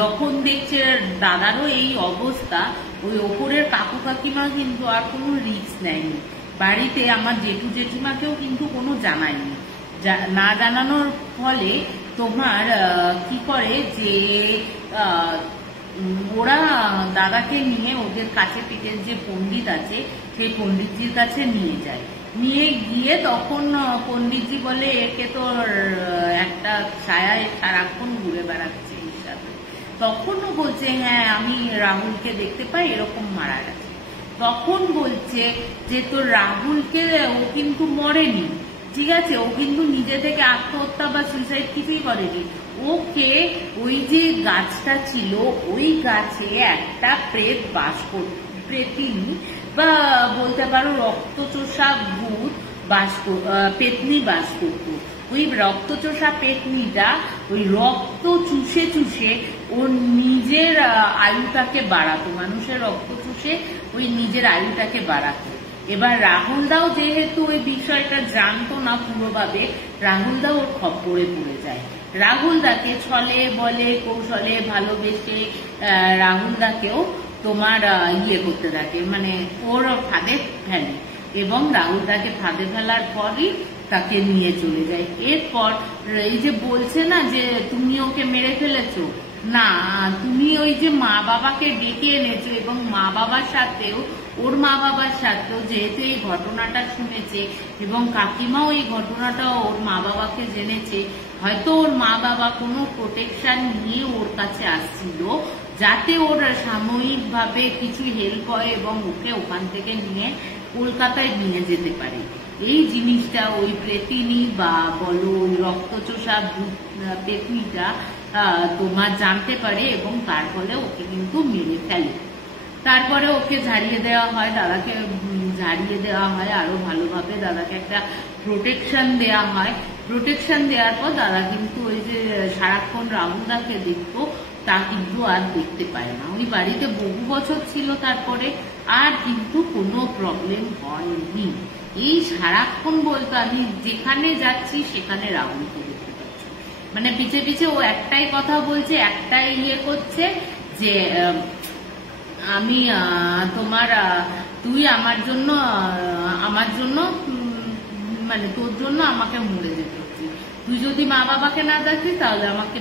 যখন দেখছে দাদারও এই অবস্থা, ওই ওপরের কাকু কাকিমা কিন্তু আর কোনো রিস্ক নেয়নি, বাড়িতে আমার জেঠু জেঠিমাকেও কিন্তু কোনো জানায়নি। না জানানোর ফলে তোমার কি করে যে ওরা দাদাকে নিয়ে ওদের কাছে পিঠের যে পণ্ডিত আছে সেই পণ্ডিতজির কাছে নিয়ে যায়। নিয়ে গিয়ে তখন পণ্ডিতজি বলে, একে তো একটা ছায়ায় সারাক্ষণ ঘুরে বেড়াচ্ছে এর সাথে। তখনও বলছে, হ্যাঁ আমি রাহুলকে দেখতে পাই, এরকম মারা গেছে। তখন বলছে যে তোর রাহুলকে, ও কিন্তু মরেনি, ঠিক আছে, ও কিন্তু নিজে থেকে আত্মহত্যা বা সুইসাইড কিছুই করেনি, ওকে ওই যে গাছটা ছিল ওই গাছে একটা প্রেত বাস করত, প্রেতিনী বা বলতে পারো রক্তচোষা ভূত পেতনি বাস করত। ওই রক্তচোষা পেতনিটা ওই রক্ত চুষে চুষে ওর নিজের আয়ুটাকে বাড়াতো, মানুষের রক্ত চুষে ওই নিজের আয়ুটাকে বাড়াতো। এবার রাহুলদাও যেহেতু ওই বিষয়টা জানতো না পুরোভাবে, রাহুলদা ওর খপ্পরে পড়ে যায়। রাহুলদাকে ছলে বলে কৌশলে ভালোবেসে রাহুলদাকেও তোমার ইয়ে করতে থাকে, মানে ওর ফাঁদে ফেলে, এবং রাহুলদাকে ফাঁদে ফেলার পরই তাকে নিয়ে চলে যায়। এরপর এই যে বলছে না যে তুমি ওকে মেরে ফেলেছো, না, তুমি ওই যে মা বাবাকে ডেকে এনেছো, এবং মা বাবার সাথেও, ওর মা বাবার সাথেও যেহেতু এই ঘটনাটা শুনেছে, এবং কাকিমাও এই ঘটনাটা ওর মা বাবাকে জেনেছে, হয়তো ওর মা বাবা কোনো প্রোটেকশন নিয়ে ওর কাছে আসছিল, যাতে ওর সাময়িকভাবে কিছু হেল্প হয় এবং ওকে ওখান থেকে নিয়ে কলকাতায় নিয়ে যেতে পারে। এই জিনিসটা ওই প্রেতিনী বা বলো ওই রক্তচোষা পেতনিটা তোমার জানতে পারে, এবং তার ফলে ওকে কিন্তু মেরে ফেলে। তারপরে ওকে ঝাড়িয়ে দেওয়া হয়, দাদাকে ঝাড়িয়ে দেওয়া হয় আরো ভালোভাবে, দাদাকে একটা প্রোটেকশন দেওয়া হয়। প্রোটেকশন দেওয়ার পর দাদা কিন্তু ওই যে সারাক্ষণ রাহুলদাকে দেখতো, তা কিন্তু আর দেখতে পায় না। ওই বাড়িতে বহু বছর ছিল, তারপরে আর কিন্তু কোনো প্রবলেম হয়নি। এই সারাক্ষণ বলতো, আমি যেখানে যাচ্ছি সেখানে রাহুলকে দেখতে পাচ্ছি, মানে পিছে পিছে ও একটাই কথা বলছে, একটাই ইয়ে করছে যে আমি তোমার তুই আমার জন্য মানে তোর জন্য আমাকে মরে যেতে হচ্ছে, তুই যদি মা বাবাকে না ডাকিস তাহলে আমাকে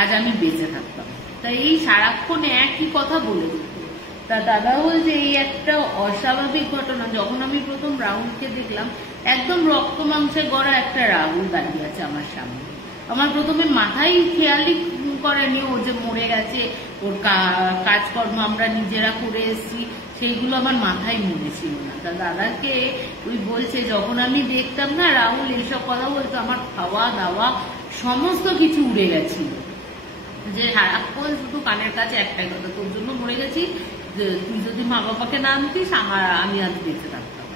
আজ আমি বেঁচে থাকতাম। তাই এই সারাক্ষণ একই কথা বলে দিত। তা দাদা বলছে এই একটা অস্বাভাবিক ঘটনা। যখন আমি প্রথম রাহুলকে দেখলাম, একদম রক্ত মাংসে গড়া একটা রাহুল দাঁড়িয়ে আছে আমার সামনে। আমার প্রথমে মাথায় খেয়ালই করেনি ও যে মরে গেছে, ওর কাজকর্ম আমরা নিজেরা করে এসেছি, সেইগুলো আমার মাথায় মনে ছিল না। তা দাদাকে ওই বলছে, যখন আমি দেখতাম না রাহুল এইসব কথা বলতো, আমার খাওয়া দাওয়া সমস্ত কিছু উড়ে গেছিল, যে সারাক্ষণ শুধু কানের কাছে একটাই কথা, তোর জন্য মরে গেছি, তুই যদি মা বাবাকে না আনতিস আমি আজ বেঁচে থাকতাম।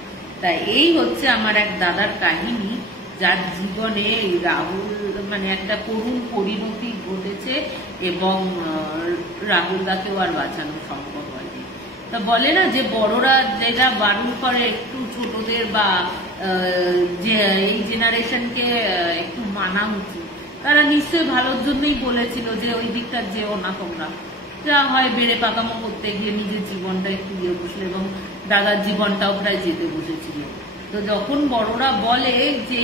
তাই এই হচ্ছে আমার এক দাদার কাহিনী, যার জীবনে রাহুল মানে একটা করুণ পরিণতি ঘটেছে, এবং রাহুলদাকেও আর বাঁচানো সম্ভব হয়নি। তা বলে না যে বড়রা যেটা বারণ করে একটু ছোটদের বা যে এই জেনারেশনকে একটু মানা উচিত, তারা নিশ্চয়ই ভালোর জন্যই বলেছিল যে ওই দিকটা যেও না তোমরা, যা হয় বেড়ে পাকামো করতে গিয়ে নিজের জীবনটা একটু দিয়ে বসলো, এবং দাদার জীবনটাও প্রায় যেতে বসেছিল। তো যখন বড়রা বলে যে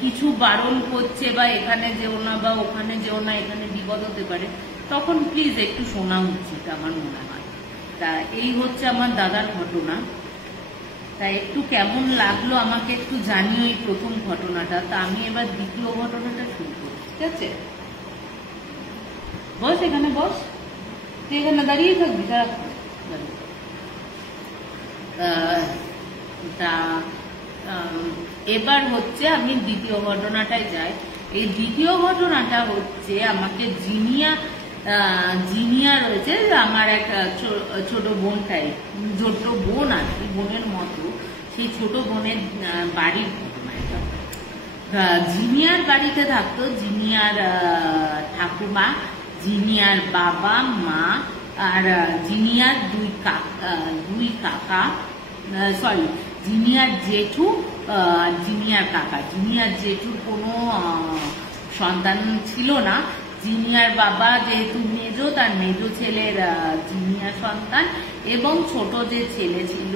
কিছু বারণ করছে বা এখানে যেও না বা ওখানে যেও না, এখানে বিপদ হতে পারে, তখন প্লিজ একটু শোনা উচিত আমার মনে হয়। তা এই হচ্ছে আমার দাদার ঘটনা। তা একটু কেমন লাগলো আমাকে একটু জানিও এই প্রথম ঘটনাটা। তা আমি এবার দ্বিতীয় ঘটনাটা শুরু করি, ঠিক আছে? বস, এখানে বস, তুই এখানে দাঁড়িয়ে থাকবি সারাক্ষণ। তা এবার হচ্ছে আমি দ্বিতীয় ঘটনাটায় যাই। এই দ্বিতীয় ঘটনাটা হচ্ছে আমাকে জিনিয়া রয়েছে, আমার এক ছোট বোনটাই, ছোট বোন আর কি, বোনের মতো, সেই ছোট বোনের বাড়ির ঘটনা এটা। জিনিয়ার বাড়িতে থাকতো জিনিয়ার ঠাকুমা, জিনিয়ার বাবা মা, আর জিনিয়ার দুই কাকা, সরি জিনিয়ার জেঠু, জিনিয়ার কাকা। জিনিয়ার জেঠুর কোনো সন্তান ছিল না। জিনিয়ার বাবা যেহেতু মেজো, তার মেজো ছেলের জিনিয়ার সন্তান, এবং ছোট যে ছেলে ছিল,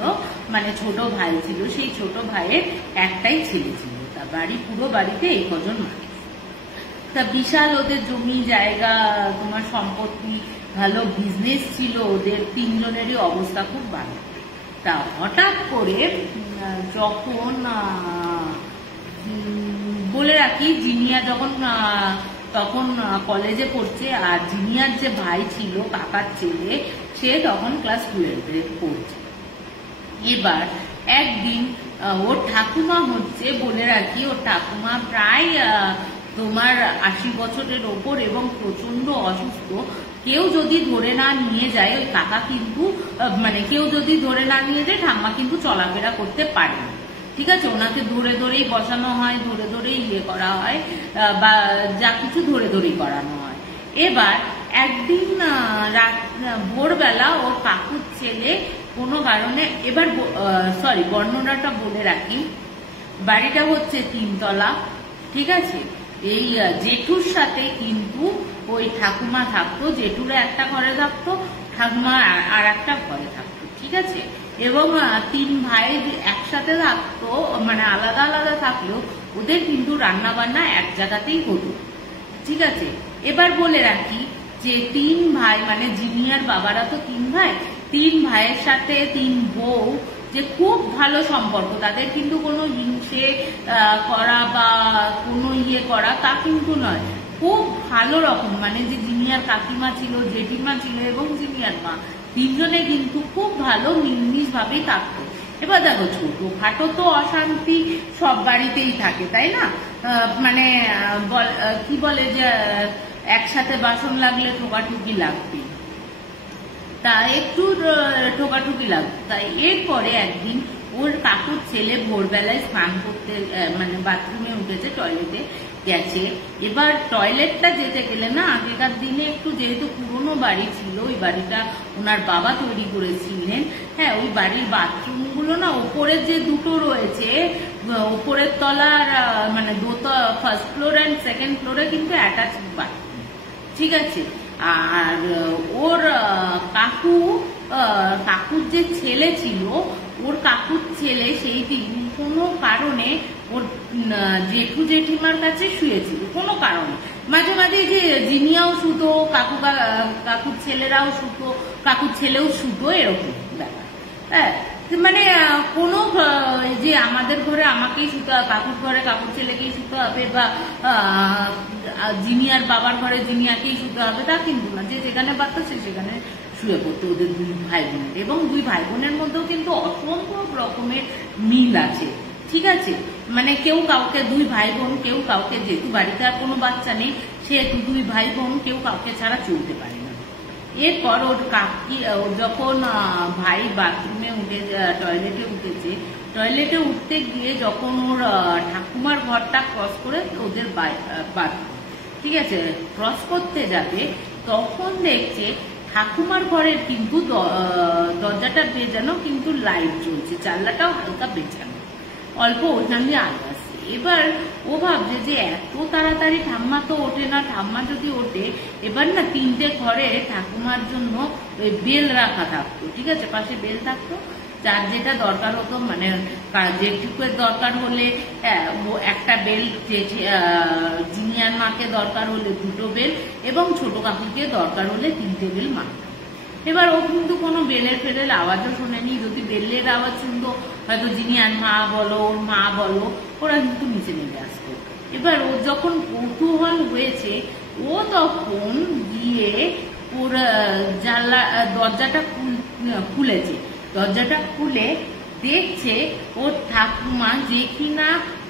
মানে ছোট ভাই ছিল, সেই ছোট ভাইয়ের একটাই ছেলে ছিল। তা পুরো বাড়িতে এই কজন মানুষ। তা বিশাল ওদের জমি জায়গা, তোমার সম্পত্তি, ভালো বিজনেস ছিল ওদের, তিনজনেরই অবস্থা খুব ভালো। তা হঠাৎ করে যখন বলে রাখি, জিনিয়া যখন তখন কলেজে পড়ছে, আর জিনিয়ার যে ভাই ছিল কাকার ছেলে, সে তখন ক্লাস 12-এ পড়ছে। এবার একদিন ওর ঠাকুমা হচ্ছে, বলে রাখি ওর ঠাকুমা প্রায় তোমার 80 বছরের ওপর এবং প্রচন্ড অসুস্থ। কেউ যদি ধরে না নিয়ে যায়, ওই কাকা কিন্তু, মানে কেউ যদি ধরে না নিয়ে যায়, ঠাম্মা কিন্তু চলাফেরা করতে পারে না। ঠিক আছে, ওনাকে ধরে ধরেই বসানো হয়, ধরে ধরেই ইয়ে করা হয়, বা যা কিছু ধরে ধরেই করানো হয়। এবার একদিন ভোরবেলা ওর কাকুর ছেলে কোনো কারণে, এবার সরি বর্ণনাটা বলে রাখি, বাড়িটা হচ্ছে 3 তলা। ঠিক আছে, এই জেঠুর সাথে কিন্তু ওই ঠাকুমা থাকতো, জেঠুরা একটা ঘরে থাকতো, ঠাকুমা আর একটা ঘরে থাকতো। ঠিক আছে, এবং 3 ভাই একসাথে থাকতো, মানে আলাদা আলাদা থাকলেও ওদের কিন্তু রান্না বান্না এক জায়গাতেই হতো। ঠিক আছে, এবার বলে রাখি যে 3 ভাই, মানে জিনিয়ার বাবারা তো 3 ভাই, 3 ভাইয়ের সাথে 3 বউ যে খুব ভালো সম্পর্ক, তাদের কিন্তু কোনো হিংসে করা বা কোনো ইয়ে করা তা কিন্তু নয়, খুব ভালো রকম, মানে যে জিনিয়ার কাকিমা ছিল, জেঠিমা ছিল এবং জিনিয়ার মা, 3 জনে কিন্তু খুব ভালো মিলমিশ ভাবেই থাকতো। এবার দেখো, ছোটখাটো তো অশান্তি সব বাড়িতেই থাকে, তাই না? মানে কি বলে যে একসাথে বাসন লাগলে ঠোকাঠুকি লাগবে, তা একটু ঠোকাঠুকি লাগতো। তাই এরপরে একদিন ওর কাকুর ছেলে ভোরবেলায় স্নান করতে, মানে বাথরুমে উঠেছে, টয়লেটে গেছে। এবার টয়লেটটা যেতে গেলে না, আগেকার দিনে একটু যেহেতু পুরনো বাড়ি ছিল, ওই বাড়িটা ওনার বাবা তৈরি করেছিলেন। হ্যাঁ, ওই বাড়ির বাথরুমগুলো না, ওপরের যে দুটো রয়েছে, ওপরের তলার, মানে ফার্স্ট ফ্লোর অ্যান্ড সেকেন্ড ফ্লোরে কিন্তু অ্যাটাচ বাথরুম। ঠিক আছে, আর ওর কাকুর যে ছেলে ছিল, ওর কাকুর ছেলে সেই দিন কোনো কারণে ওর জেঠু জেঠিমার কাছে শুয়েছিল, কোনো কারণে। মাঝে মাঝে যে জিনিয়াও শুতো, কাকুর ছেলেরাও শুতো, কাকুর ছেলেও শুতো, এরকম ব্যাপার। হ্যাঁ, মানে কোনো যে আমাদের ঘরে আমাকেই শুতে হবে, কাকুর ঘরে কাকুর ছেলেকেই শুতে হবে, বা জিনিয়ার বাবার ঘরে জিনিয়াকেই শুতে হবে, তা কিন্তু না, যে যেখানে পারতো সে সেখানে শুয়ে পড়তো ওদের 2 ভাই বোনের। এবং 2 ভাই বোনের মধ্যেও কিন্তু অসম্ভব রকমের মিল আছে। ঠিক আছে, মানে কেউ কাউকে, 2 ভাই বোন কেউ কাউকে, যেহেতু বাড়িতে আর কোনো বাচ্চা নেই, সেহেতু 2 ভাই বোন কেউ কাউকে ছাড়া চলতে পারে না। এরপর ওর যখন ভাই বাথরুমে টয়লেটে উঠেছে, টয়লেটে উঠতে গিয়ে যখন ওর ঠাকুমার ঘরটা ক্রস করে ওদের বাথরুম, ঠিক আছে, ক্রস করতে যাবে, তখন দেখছে ঠাকুমার ঘরের কিন্তু দরজাটা বেজানো, কিন্তু লাইট জ্বলছে, জানলাটাও হালকা বেজানো, অল্প ওখান দিয়ে আলো আসছে। এবার ও ভাবছে যে এত তাড়াতাড়ি ঠাম্মা তো ওঠে না, ঠাম্মা যদি ওঠে, এবার না 3টে ঘরে ঠাকুমার জন্য বেল রাখা থাকতো। ঠিক আছে, পাশে বেল থাকতো, যার যেটা দরকার হতো, মানে যেটুকুর দরকার হলে একটা বেল, জিনিয়ার মাকে দরকার হলে 2টো বেল, এবং ছোট কাকুকে দরকার হলে 3টে বেল মাখত। এবার ও কিন্তু কোনো বেলের ফেলের আওয়াজও শোনেনি। যদি বেলের আওয়াজ শুনতো, হয়তো জিনিয়ার মা বলো, ওর মা বলো, ওরা কিন্তু নিচে নেমে আসতো। এবার ও যখন কৌতূহল হয়েছে, ও তখন গিয়ে ওর দরজাটা খুলেছে। দরজাটা খুলে দেখছে ওর ঠাকুমা যে কিনা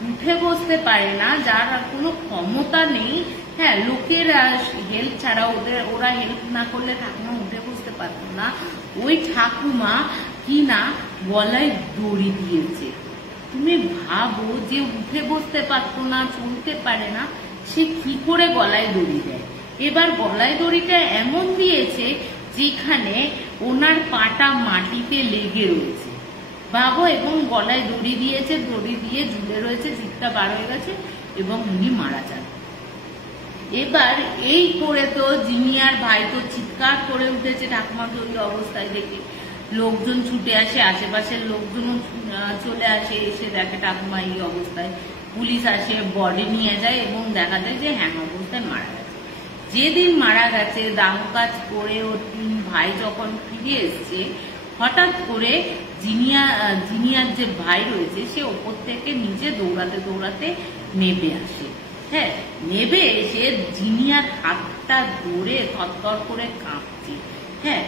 উঠে বসতে পারে না, যার আর কোনো ক্ষমতা নেই, হ্যাঁ, লোকের হেল্প ছাড়া ওরা হেল্প না করলে ঠাকুমা উঠে বসতে পারতো না, ওই ঠাকুমা কিনা গলায় দড়ি দিয়েছে। তুমি ভাবো, যে উঠে বসতে পারতো না, চলতে পারে না, সে কি করে গলায় দড়ি দেয়? এবার গলায় দড়িটা এমন দিয়েছে যেখানে ওনার পাটা মাটিতে লেগে রয়েছে, ভাবো, এবং গলায় দড়ি দিয়েছে, দড়ি দিয়ে ঝুলে রয়েছে, জিভটা বার হয়ে গেছে এবং উনি মারা যান। এবার এই করে তো জিনিয়ার ভাই তো চিৎকার করে উঠেছে ঠাকুমাকে ওই অবস্থায় দেখে, লোকজন ছুটে আসে, আশেপাশের লোকজনও চলে আসে, এসে দেখে ঠাকুমা এই অবস্থায়। পুলিশ আসে, বডি নিয়ে যায় এবং দেখা যায় যে হ্যাং অবস্থায় মারা গেছে। যেদিন মারা গেছে, দাহ কাজ করে ওর 3 ভাই যখন ফিরে এসছে, হঠাৎ করে জিনিয়ার যে ভাই রয়েছে সে ওপর থেকে নিচে দৌড়াতে দৌড়াতে নেমে আসে। হ্যাঁ, নেমে এসে জিনিয়ার হাতটা ধরে থরথর করে কাঁপছে। হ্যাঁ,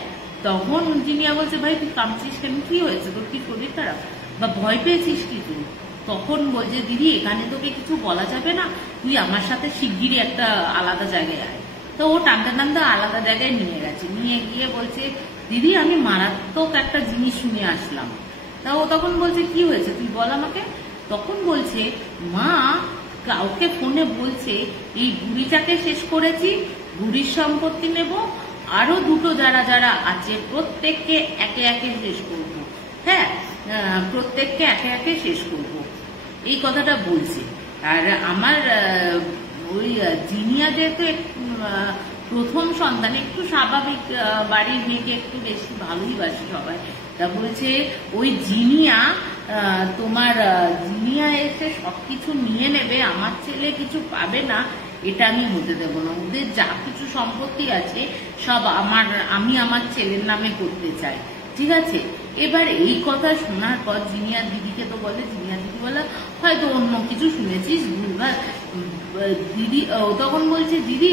তখন জিনিয়া বলছে, ভাই তুই কাঁপছিস কেন, কি হয়েছে তোর, কি শরীর খারাপ বা ভয় পেয়েছিস কিছু? তখন বলছে, দিদি এখানে তোকে কিছু বলা যাবে না, তুই আমার সাথে শিগগিরই একটা আলাদা জায়গায় আয়। তো ও টানতে টানতে আলাদা জায়গায় নিয়ে গেছে, নিয়ে গিয়ে বলছে, দিদি আমি মারাত্মক একটা জিনিস শুনে আসলাম। তা ও তখন বলছে, কি হয়েছে তুই বল আমাকে। তখন বলছে, মা কাউকে ফোনে বলছে এই বুড়িটাকে শেষ করেছি, বুড়ির সম্পত্তি নেব, আরো 2টো যারা যারা আছে প্রত্যেককে একে একে শেষ করব। হ্যাঁ, প্রত্যেককে একে একে শেষ করব, এই কথাটা বলছে। আর আমার ওই জিনিয়া যেহেতু প্রথম সন্তান, একটু স্বাভাবিক বাড়ির মেয়েকে একটু বেশি ভালোই বাসে সবাই, তা বলছে ওই জিনিয়া এসে সবকিছু নিয়ে নেবে, আমার ছেলে কিছু পাবে না, এটা আমি হতে দেবো না। ওদের যা কিছু সম্পত্তি আছে সব আমি আমার ছেলের নামে করতে চাই, ঠিক আছে। এবার এই কথা শোনার পর জিনিয়ার দিদিকে তো বলে, জিনিয়ার দিদি বলে হয়তো অন্য কিছু শুনেছিস ভুলভাল। দিদি তখন বলছে, দিদি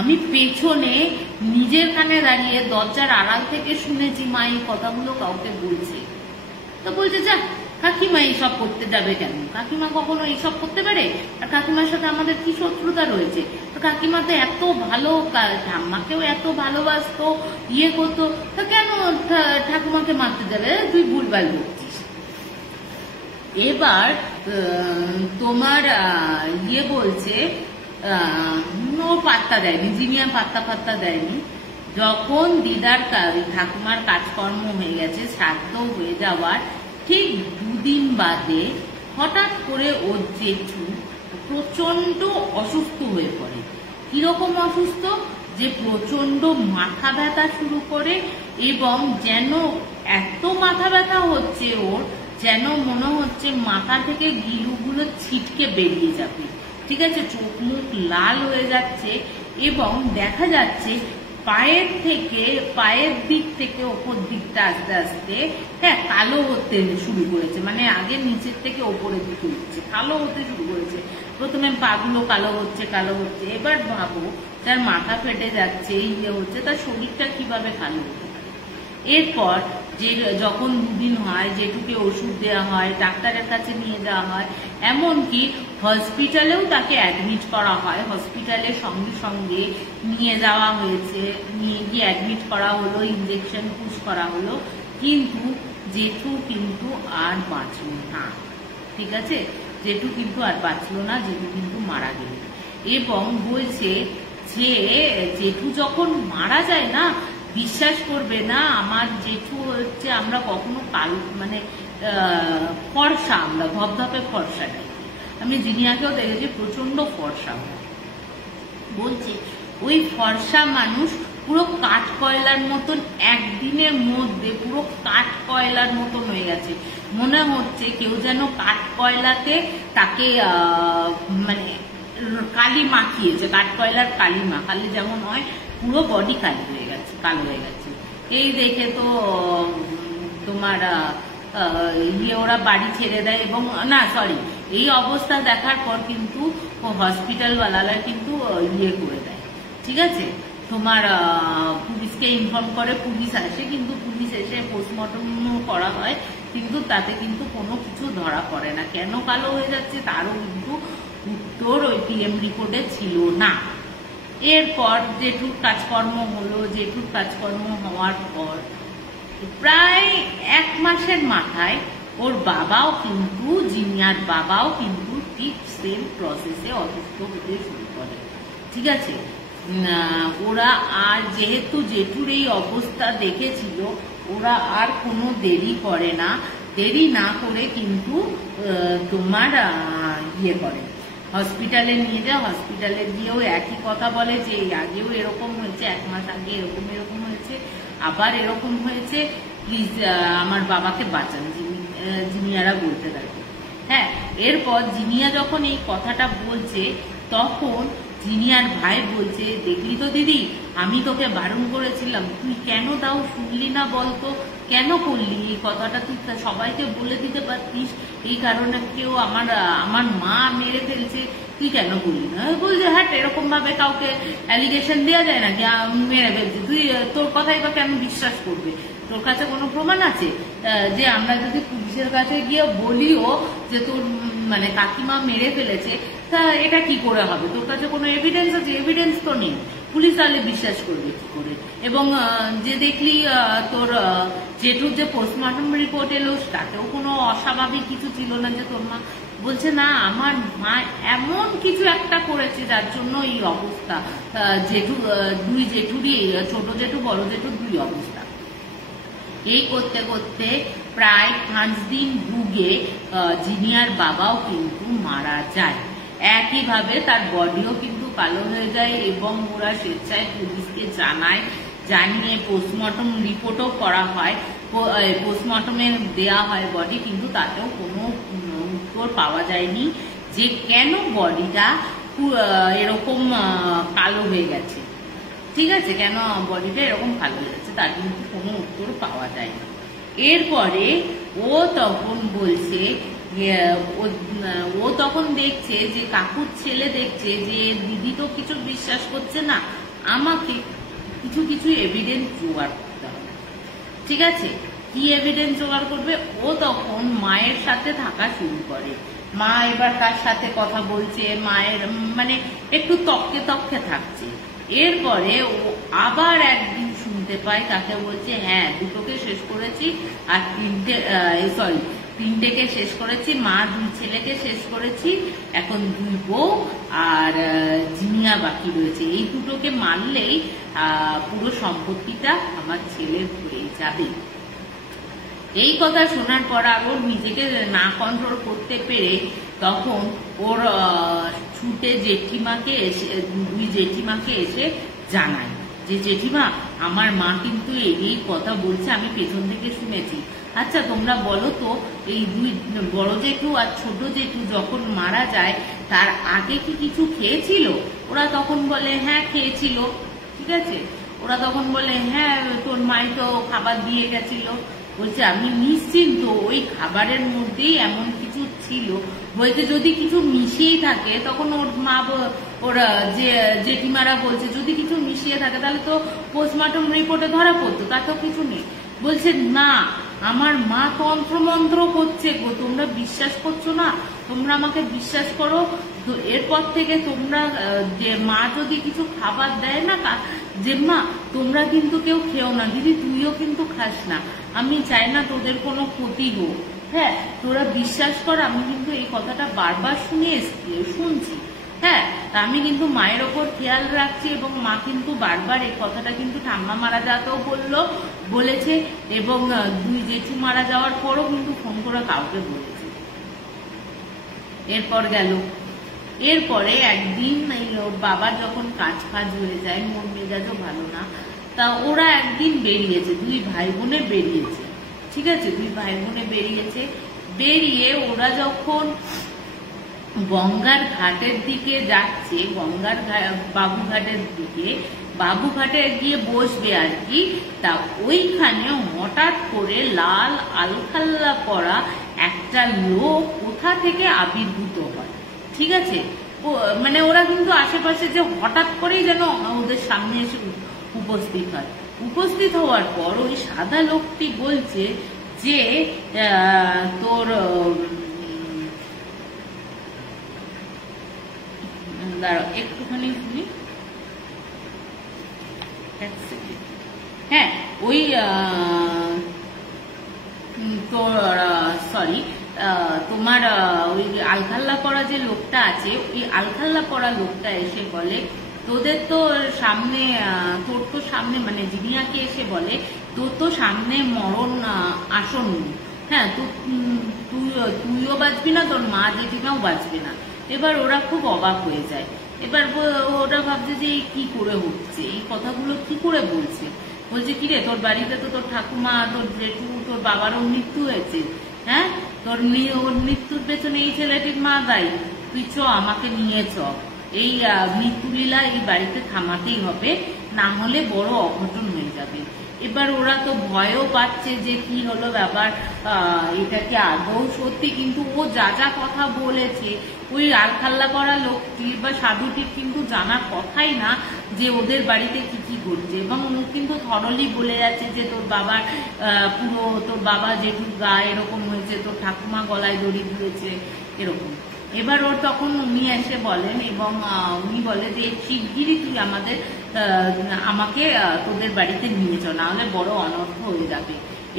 আমি পেছনে নিজের কানে দাঁড়িয়ে দরজার আড়াল থেকে শুনেছি মা এই কথাগুলো কাউকে বলছে। তো বলছে, যা কাকিমা এইসব করতে যাবে কেন, কাকিমা কখনো এইসব করতে পারে? আর কাকিমার সাথে আমাদের কি শত্রুতা রয়েছে? তো কাকিমা তো এত ভালো, ঠাম্মাকেও এত ভালোবাসতো, ইয়ে করতো, তা কেন ঠাকুমাকে মারতে যাবে? তুই ভুলভাল বলছিস। এবার তোমার বলছে, ও পাত্তা দেয়নি, জিনিয়া পাত্তা দেয়নি। যখন দিদার ঠাকুমার কাজকর্ম হয়ে গেছে, শ্রাদ্ধ হয়ে যাওয়ার ঠিক 2 দিন বাদে হঠাৎ করে ওর জেঠু প্রচন্ড অসুস্থ হয়ে পড়ে। কিরকম অসুস্থ, যে প্রচন্ড মাথা ব্যথা শুরু করে, এবং যেন এত মাথা ব্যথা হচ্ছে ওর, যেন মনে হচ্ছে মাথা থেকে গিলুগুলো ছিটকে বেরিয়ে যাবে, ঠিক আছে। চোখ মুখ লাল হয়ে যাচ্ছে এবং দেখা যাচ্ছে পায়ের দিক থেকে ওপর দিকটা আস্তে আস্তে, হ্যাঁ, কালো হতে শুরু করেছে। মানে আগে নিচের থেকে ওপরের দিকে উঠছে, কালো হতে শুরু করেছে। প্রথমে পাগুলো কালো হচ্ছে। এবার ভাবো, তার মাথা ফেটে যাচ্ছে, ইয়ে হচ্ছে, তার শরীরটা কিভাবে কালো হতে পারে? এরপর যখন 2 দিন হয়, জেঠুকে ওষুধ দেওয়া হয়, ডাক্তারের কাছে নিয়ে যাওয়া হয়, এমনকি হসপিটালেও তাকে অ্যাডমিট করা হয়। হসপিটালে সঙ্গে সঙ্গে নিয়ে যাওয়া হয়েছে, নিয়ে গিয়ে অ্যাডমিট করা হলো, ইঞ্জেকশন পুশ করা হলো, কিন্তু জেঠু কিন্তু আর বাঁচল না, ঠিক আছে। জেঠু কিন্তু আর বাঁচল না, জেঠু কিন্তু মারা গেল। এবং বলছে যে জেঠু যখন মারা যায় না, বিশ্বাস করবে না, আমার জেঠু হচ্ছে, আমরা কখনো কালো মানে ফর্সা, আমরা ধপধপে ফর্সা নাই। আমি জিনিয়াকেও দেখেছি প্রচন্ড ফর্সা। বলছে ওই ফর্সা মানুষ পুরো কাঠ কয়লার মতন, একদিনের মধ্যে পুরো কাঠ কয়লার মতন হয়ে গেছে। মনে হচ্ছে কেউ যেন কাঠ কয়লাতে তাকে মানে কালি মাখিয়েছে, কাঠ কয়লার কালি মাখালে যেমন হয়, পুরো বডি কালো হয়ে গেছে। এই দেখে তো তোমার ওরা বাড়ি ছেড়ে দেয়, এবং না সরি, এই অবস্থা দেখার পর কিন্তু হসপিটালওয়ালারা কিন্তু করে দেয়, ঠিক আছে। তোমার পুলিশকে ইনফর্ম করে, পুলিশ আসে, কিন্তু পুলিশ এসে পোস্টমর্টম করা হয়, কিন্তু তাতে কিন্তু কোনো কিছু ধরা পড়ে না। কেন কালো হয়ে যাচ্ছে তারও কিন্তু উত্তর ওই পিএম রিপোর্টে ছিল না। এরপর জেঠুর কাজকর্ম হলো। জেঠুর কাজকর্ম হওয়ার পর প্রায় 1 মাসের মাথায় ওর বাবাও কিন্তু, জিনিয়ার বাবাও কিন্তু ঠিক সেম প্রসেসে অসুস্থ হতে শুরু করে। ঠিক আছে, ওরা আর যেহেতু জেঠুর এই অবস্থা দেখেছিল, ওরা আর কোনো দেরি করে না। দেরি না করে কিন্তু তোমার ইয়ে করে, হসপিটালে নিয়ে যায়। হসপিটালে গিয়েও একই কথা বলে যে আগেও এরকম হয়েছে, 1 মাস আগে এরকম হয়েছে, আবার এরকম হয়েছে, প্লিজ আমার বাবাকে বাঁচান, জিনিয়ারা বলতে থাকে। হ্যাঁ, এরপর জিনিয়া যখন এই কথাটা বলছে তখন জিনিয়ার ভাই বলছে, দেখলি তো দিদি, আমি তোকে বারণ করেছিলাম, তুই কেন তাও শুনলি না বলতো, কেন করলি এই কথাটা? তুই সবাইকে বলে দিতে পারতিস, এই কারণে কেউ আমার মা মেরে ফেলছে, তুই কেন করলি না? বলছে, হ্যাঁ এরকম ভাবে কাউকে অ্যালিগেশন দেওয়া যায় না যে মেরে ফেলছে, তুই তোর কথাই বা কেন বিশ্বাস করবে? তোর কাছে কোনো প্রমাণ আছে যে আমরা যদি পুলিশের কাছে গিয়ে বলিও যে তোর মানে কাকিমা মেরে ফেলেছে, তা এটা কি করে হবে? তোর কাছে কোনো এভিডেন্স আছে? এভিডেন্স তো নেই, পুলিশ তাহলে বিশ্বাস করবে কি করে? এবং যে দেখলি তোর জেঠুর যে পোস্টমর্টম রিপোর্ট এলো, তাতেও কোনো অস্বাভাবিক কিছু ছিল না যে তোর মা বলছে না আমার মা এমন কিছু একটা করেছে যার জন্য এই অবস্থা। জেঠু দুই জেঠুরই, ছোট জেঠু বড় জেঠুর দুই অবস্থা। এই করতে করতে প্রায় 5 দিন ভুগে জিনিয়ার বাবাও কিন্তু মারা যায়। একইভাবে তার বডিও কিন্তু কালো হয়ে যায় এবং ওরা স্বেচ্ছায় পুলিশকে জানায়, জানিয়ে পোস্টমর্টম রিপোর্টও করা হয়, পোস্টমর্টমে দেয়া হয় বডি, কিন্তু তাতেও কোনো উত্তর পাওয়া যায়নি যে কেন বডিটা এরকম কালো হয়ে গেছে। ঠিক আছে, কেন বডিটা এরকম কালো হয়ে যাচ্ছে তার কিন্তু কোনো উত্তর পাওয়া যায় না। এরপরে ও তখন বলছে, ও তখন দেখছে যে কাকুর ছেলে দেখছে যে দিদি তো কিছু বিশ্বাস করছে না, আমাকে কিছু কিছু এভিডেন্স জোগাড় করতে হবে। ঠিক আছে, কি এভিডেন্স জোগাড় করবে? ও তখন মায়ের সাথে থাকা শুরু করে। মা এবার কার সাথে কথা বলছে, মায়ের মানে একটু তককে তককে থাকছে। এরপরে ও আবার একদিন শুনতে পায়, তাকে বলছে হ্যাঁ 2টোকে শেষ করেছি আর 3টেকে শেষ করেছি, মা 2 ছেলেকে শেষ করেছি, এখন 2 বউ আর জিনিয়া বাকি রয়েছে, এই 2টোকে মারলেই পুরো সম্পত্তিটা আমার ছেলের হয়ে যাবে। এই কথা শোনার পর ওর নিজেকে না কন্ট্রোল করতে পেরে তখন ওর ছুটে জেঠিমাকে এসে 2 জেঠিমাকে এসে জানায় যে জেঠিমা আমার মা কিন্তু এই কথা বলছে, আমি পেছন থেকে শুনেছি। আচ্ছা তোমরা বলো তো, এই 2 বড় জেঠু আর ছোট জেঠু যখন মারা যায় তার আগে কি কিছু খেয়েছিল? ওরা তখন বলে হ্যাঁ খেয়েছিল। ঠিক আছে, ওরা তখন বলে হ্যাঁ তোর মাই তো খাবার দিয়ে গেছিল। বলছে আমি নিশ্চিন্ত ওই খাবারের মধ্যেই এমন কিছু ছিল, বলছে যদি কিছু মিশিয়ে থাকে, তখন ওর মা ওরা যে জেঠিমারা বলছে যদি কিছু মিশিয়ে থাকে তাহলে তো পোস্টমর্টম রিপোর্টে ধরা পড়তো, তা তো কিছু নেই। বলছে না আমার মা তন্ত্রমন্ত্র করছে গো, তোমরা বিশ্বাস করছো না, তোমরা আমাকে বিশ্বাস করো। এরপর থেকে তোমরা যে মা যদি কিছু খাবার দেয় না যে মা তোমরা কিন্তু কেউ খেও না, দিদি তুইও কিন্তু খাস না, আমি চাই না তোদের কোনো ক্ষতি হোক। হ্যাঁ তোরা বিশ্বাস কর, আমি কিন্তু এই কথাটা বারবার শুনছি। হ্যাঁ আমি কিন্তু মায়ের ওপর খেয়াল রাখছি এবং মা কিন্তু বারবার এই কথাটা কিন্তু ঠাম্মা মারা যাওয়াতেও বলেছে এবং 2 জেঠু মারা যাওয়ার পরও কিন্তু ফোন করে কাউকে বলেছে। এরপর গেল, এরপরে একদিন ওর বাবা যখন কাজ হয়ে যায়, মন মেজাজও ভালো না, তা ওরা একদিন বেরিয়েছে, 2 ভাই বোনে বেরিয়েছে। ঠিক আছে, 2 ভাই বোনে বেরিয়ে ওরা যখন গঙ্গার ঘাটের দিকে যাচ্ছে, বাবুঘাটের দিকে, বাবুঘাটে গিয়ে বসবে আর কি, তা ওইখানে হঠাৎ করে লাল আলখাল্লা পরা একটা লোক কোথা থেকে আবির্ভূত হয়। ঠিক আছে, মানে ওরা কিন্তু আশেপাশে যে হঠাৎ করেই যেন ওদের সামনে এসে উপস্থিত হয়। উপস্থিত হওয়ার পর ওই সাদা লোকটি বলছে যে তোর দাঁড়াও একটুখানি শুনি, হ্যাঁ ওই তোর সরি তোমার ওই আলখাল্লা পরা যে লোকটা আছে, ওই আলখাল্লা পরা লোকটা এসে বলে তোদের তো সামনে, তোর তো সামনে মানে জিনিয়াকে এসে বলে তোর তো সামনে মরণ আসন্ন, হ্যাঁ তো তুইও বাঁচবি না, তোর মা জেঠিমাও বাঁচবে না। এবার ওরা খুব অবাক হয়ে যায়। এবার ওরা ভাবছে যে কি করে হচ্ছে, এই কথাগুলো কি করে বলছে। বলছে কিরে তোর বাড়িতে তো তোর ঠাকুমা, তোর জেঠু, তোর বাবারও মৃত্যু হয়েছে, হ্যাঁ তোর ওর মৃত্যুর পেছনে এই ছেলেটির মা দায়ী, তুই চ আমাকে নিয়ে চ, এই মৃত্যুলীলা এই বাড়িতে থামাতেই হবে, না হলে বড় অঘটন হয়ে যাবে। এবার ওরা তো ভয়ও পাচ্ছে যে কি হলো ব্যাপার, এটা কি আদৌ সত্যি, কিন্তু ও যা যা কথা বলেছে ওই আলখাল্লা করা লোকটি বা সাধুটির কিন্তু জানার কথাই না যে ওদের বাড়িতে কি কি ঘটছে। এবং ও কিন্তু থরলি বলে যাচ্ছে যে তোর বাবার পুরো, তোর বাবা জেঠুর গা এরকম হয়েছে, তোর ঠাকুমা গলায় দড়ি দিয়েছে এরকম। এবার ওর তখন উনি এসে বলেন এবং উনি বলে যে শিগগিরই তুই আমাকে তোদের বাড়িতে নিয়ে চ, না হলে বড় অনর্থ হয়ে যাবে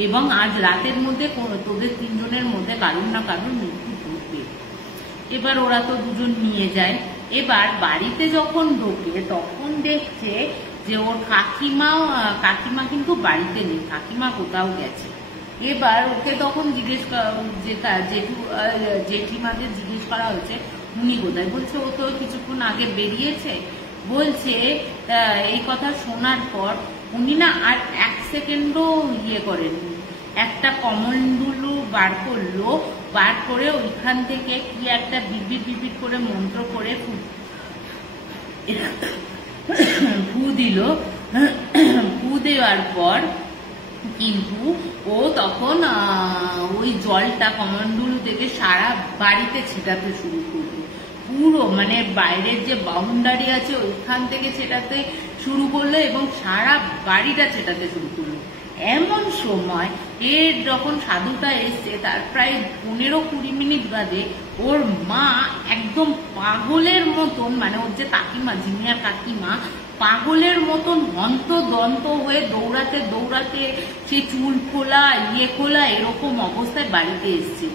এবং আজ রাতের মধ্যে তোদের তিনজনের মধ্যে কারুর না কারুর মৃত্যু ঘটবে। এবার ওরা তো দুজন নিয়ে যায়। এবার বাড়িতে যখন ঢোকে তখন দেখছে যে ওর কাকিমা কিন্তু বাড়িতে নেই, কাকিমা কোথাও গেছে। এবার ওকে তখন জেঠিমাদের জিজ্ঞেস করা হয়েছে উনি কোথায়, বলছে ও তো কিছুক্ষণ আগে বেরিয়েছে। বলছে এই কথা শোনার পর উনি না আর এক সেকেন্ডও ইয়ে করেননি, একটা কমণ্ডলু বার করলো, বার করে ওইখান থেকে কি একটা বিবির করে মন্ত্র করে ফু দিল। ফু দেওয়ার পর কিন্তু ও তখন ওই জলটা কমণ্ডলু থেকে সারা বাড়িতে ছেটাতে শুরু করলো, পুরো মানে বাইরের যে বাউন্ডারি আছে ওইখান থেকে ছেটাতে শুরু করলো এবং সারা বাড়িটা ছেটাতে শুরু করলো। এমন সময় এর যখন সাধুটা এসছে তার প্রায় 15-20 মিনিট বাদে ওর মা একদম পাগলের মতন, মানে ওর যে কাকিমা, জিনিয়ার কাকিমা, পাগলের মতন হন্তদন্ত হয়ে দৌড়াতে দৌড়াতে সে চুল খোলা ইয়ে খোলা এরকম অবস্থায় বাড়িতে এসছে।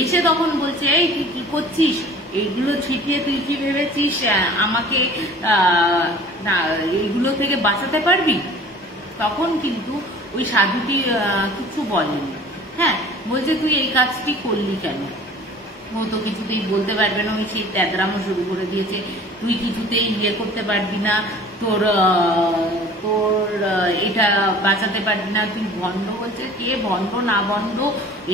এসে তখন বলছে এই তুই কি করছিস, এইগুলো ছিটিয়ে তুই কি ভেবেছিস আমাকে এইগুলো থেকে বাঁচাতে পারবি? তখন কিন্তু ওই সাধুটি কিছু বলেনি, হ্যাঁ বলছে তুই এই কাজটি করলি কেন? ও তো কিছুতেই বলতে পারবে না, ওই সেই তেদরামও শুরু করে দিয়েছে, তুই কিছুতেই ইয়ে করতে পারবি না, তোর এটা বাঁচাতে পারবি না, তুই ভণ্ড। বলছে কে ভণ্ড না ভণ্ড,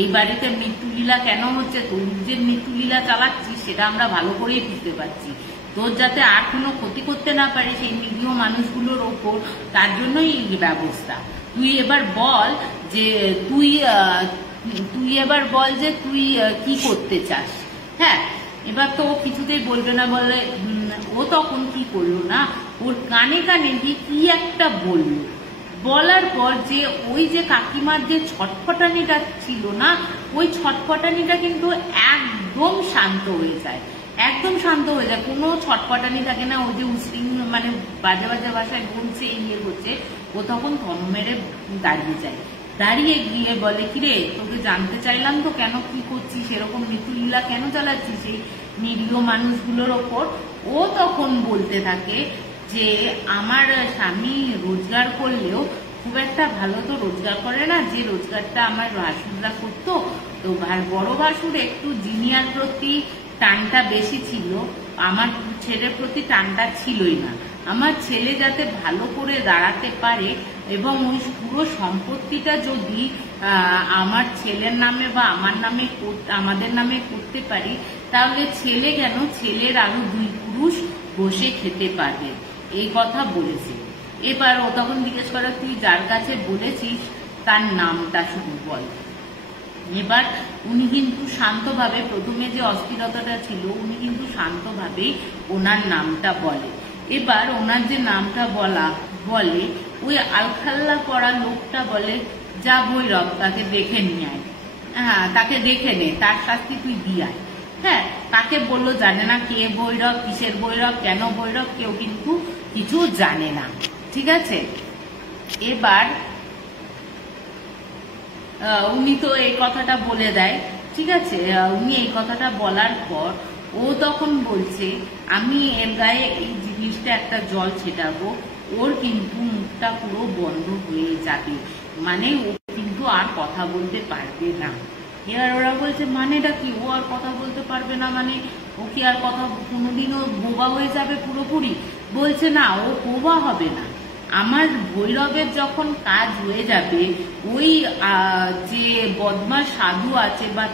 এই বাড়িতে মৃত্যুলীলা কেন হচ্ছে, তুই যে মৃত্যুলীলা চালাচ্ছিস সেটা আমরা ভালো করেই বুঝতে পারছি, তোর যাতে আর কোনো ক্ষতি করতে না পারে সেই নিরীহ মানুষগুলোর ওপর, তার জন্যই এই ব্যবস্থা। তুই এবার বল যে তুই কি করতে চাস। হ্যাঁ এবার তো ও কিছুতেই বলবে না, বলে ও তখন কি করলো না, ওর কানে কানে কি একটা বললো, বলার পর যে ওই যে কাকিমার যে ছটফটানিটা ছিল না, ওই ছটফটানিটা কিন্তু একদম শান্ত হয়ে যায়, একদম শান্ত হয়ে যায়, কোনো ছটফটানি থাকে না। ওই যে উসরিং মানে বাজে বাজে ভাষায় বলছে ইয়ে হচ্ছে, ও তখন থম মেরে দাঁড়িয়ে যায়। দাঁড়িয়ে গিয়ে বলে কিরে তোকে জানতে চাইলাম তো কেন কি করছিস, এরকম মৃত্যুলীলা কেন চালাচ্ছিস এই নিরীহ মানুষগুলোর ওপর। ও তখন বলতে থাকে যে আমার স্বামী রোজগার করলেও খুব একটা ভালো তো রোজগার করে না, যে রোজগারটা আমার ভাসুররা করতো, তো বড় ভাসুর একটু জিনিয়ার প্রতি টানটা বেশি ছিল, আমার ছেলের প্রতি টানটা ছিলই না। আমার ছেলে যাতে ভালো করে দাঁড়াতে পারে এবং ওই পুরো সম্পত্তিটা যদি আমার ছেলের নামে বা আমাদের নামে করতে পারি, তাহলে ছেলে কেন, ছেলের আরো 2 পুরুষ বসে খেতে পারবে, এই কথা বলেছে। এবার ও তখন জিজ্ঞেস করে তুই যার কাছে বলেছিস তার নামটা শুধু বল। এবার উনি কিন্তু শান্তভাবে, প্রথমে যে অস্থিরতাটা ছিল উনি কিন্তু শান্তভাবেই ওনার নামটা বলে। এবার ওনার যে নামটা বলে ওই আলখাল্লা পড়া লোকটা বলে যা ভৈরব তাকে দেখে নিয়ে আয়, হ্যাঁ তাকে দেখে নে, তার শাস্তি তুই দিয়ে আয়। হ্যাঁ, তাকে বললো, জানে না কে ভৈরব, কিসের ভৈরব, কেন ভৈরব, কেউ কিন্তু কিছু জানে না। ঠিক আছে, এবার উনি তো এই কথাটা বলে দেয়। ঠিক আছে, উনি এই কথাটা বলার পর ও তখন বলছে, আমি এর গায়ে এই জিনিসটা একটা জল ছেটাবো, ওর কিন্তু মুখটা পুরো বন্ধ হয়ে যাবে, মানে ও কিন্তু আর কথা বলতে পারবে না। এবার ওরা বলছে, মানেটা কি, ও আর কথা বলতে পারবে না মানে ও কি আর কথা কোনোদিনও বোবা হয়ে যাবে পুরোপুরি? বলছে না, ও বোবা হবে না, আমার ভৈরবের যখন কাজ হয়ে যাবে, ওই যে বদমাস সাধু আছে বা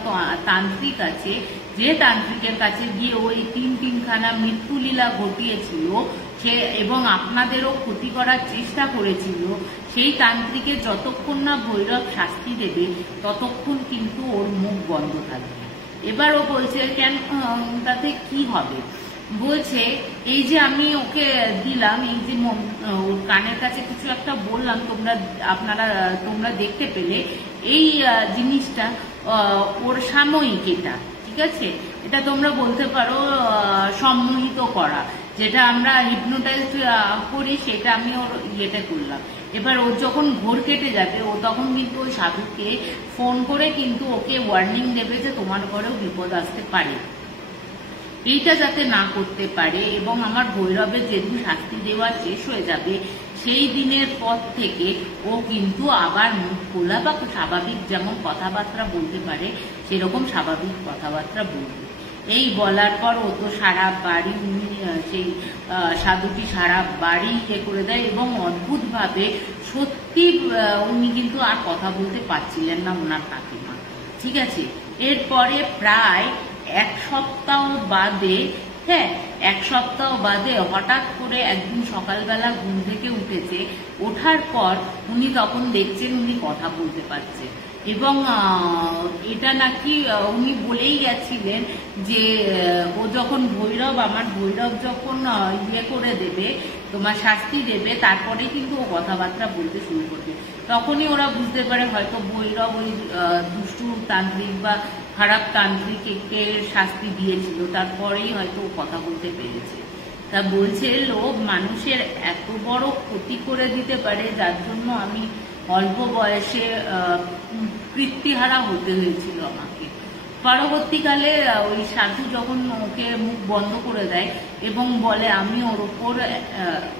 তান্ত্রিক আছে, যে তান্ত্রিকের কাছে গিয়ে ওই তিনখানা মৃত্যুলীলা ঘটিয়েছিল সে এবং আপনাদেরও ক্ষতি করার চেষ্টা করেছিল, সেই তান্ত্রিকের যতক্ষণ না ভৈরব শাস্তি দেবে ততক্ষণ কিন্তু ওর মুখ বন্ধ থাকবে। এবার ও বলছে, কেন, তাতে কি হবে? বলছে, এই যে আমি ওকে দিলাম, এই যে ওর কানের কাছে কিছু একটা বললাম, তোমরা দেখতে পেলে, এই জিনিসটা ওর সাময়িক, এটা ঠিক আছে, এটা তোমরা বলতে পারো সম্মোহিত করা, যেটা আমরা হিপনোটাইজ করি সেটা আমি ওর ইয়েতে করলাম। এবার ওর যখন ঘোর কেটে যাবে, ও তখন কিন্তু ওই সাধুকে ফোন করে কিন্তু ওকে ওয়ার্নিং দেবে যে তোমার ঘরেও বিপদ আসতে পারে, এইটা যাতে না করতে পারে। এবং আমার ভৈরবের যেদিন শাস্তি দেওয়া শেষ হয়ে যাবে সেই দিনের পর থেকে ও কিন্তু আবার মুখ খোলা বা স্বাভাবিক যেমন কথাবার্তা বলতে পারে সেরকম স্বাভাবিক কথাবার্তা বলবে। এই বলার পর ও তো সারা বাড়ি, সেই সাধুটি সারা বাড়ি ইয়ে করে দেয় এবং অদ্ভুতভাবে সত্যি উনি কিন্তু আর কথা বলতে পারছিলেন না ওনার কাকিমা। ঠিক আছে, এরপরে প্রায় এক সপ্তাহ বাদে, হ্যাঁ 1 সপ্তাহ বাদে হঠাৎ করে একদিন সকালবেলা ঘুম থেকে উঠেছে, ওঠার পর উনি তখন দেখছেন উনি কথা বলতে পারছে। এবং এটা নাকি উনি বলেই গেছিলেন যে ও যখন ভৈরব, আমার ভৈরব যখন ইয়ে করে দেবে, তোমার শাস্তি দেবে, তারপরে কিন্তু ও কথাবার্তা বলতে শুরু করবে। তখনই ওরা বুঝতে পারে হয়তো ভৈরব ওই দুষ্টু তান্ত্রিক বা খারাপ তান্ত্রিককে শাস্তি দিয়েছিল, তারপরেই হয়তো ও কথা বলতে পেরেছে। তা বলছে, লোভ মানুষের এত বড় ক্ষতি করে দিতে পারে, যার জন্য আমি অল্প বয়সে কীর্তিহারা হতে হয়েছিল আমাকে। পরবর্তীকালে ওই সাধু যখন ওকে মুখ বন্ধ করে দেয় এবং বলে, আমি ওর ওপর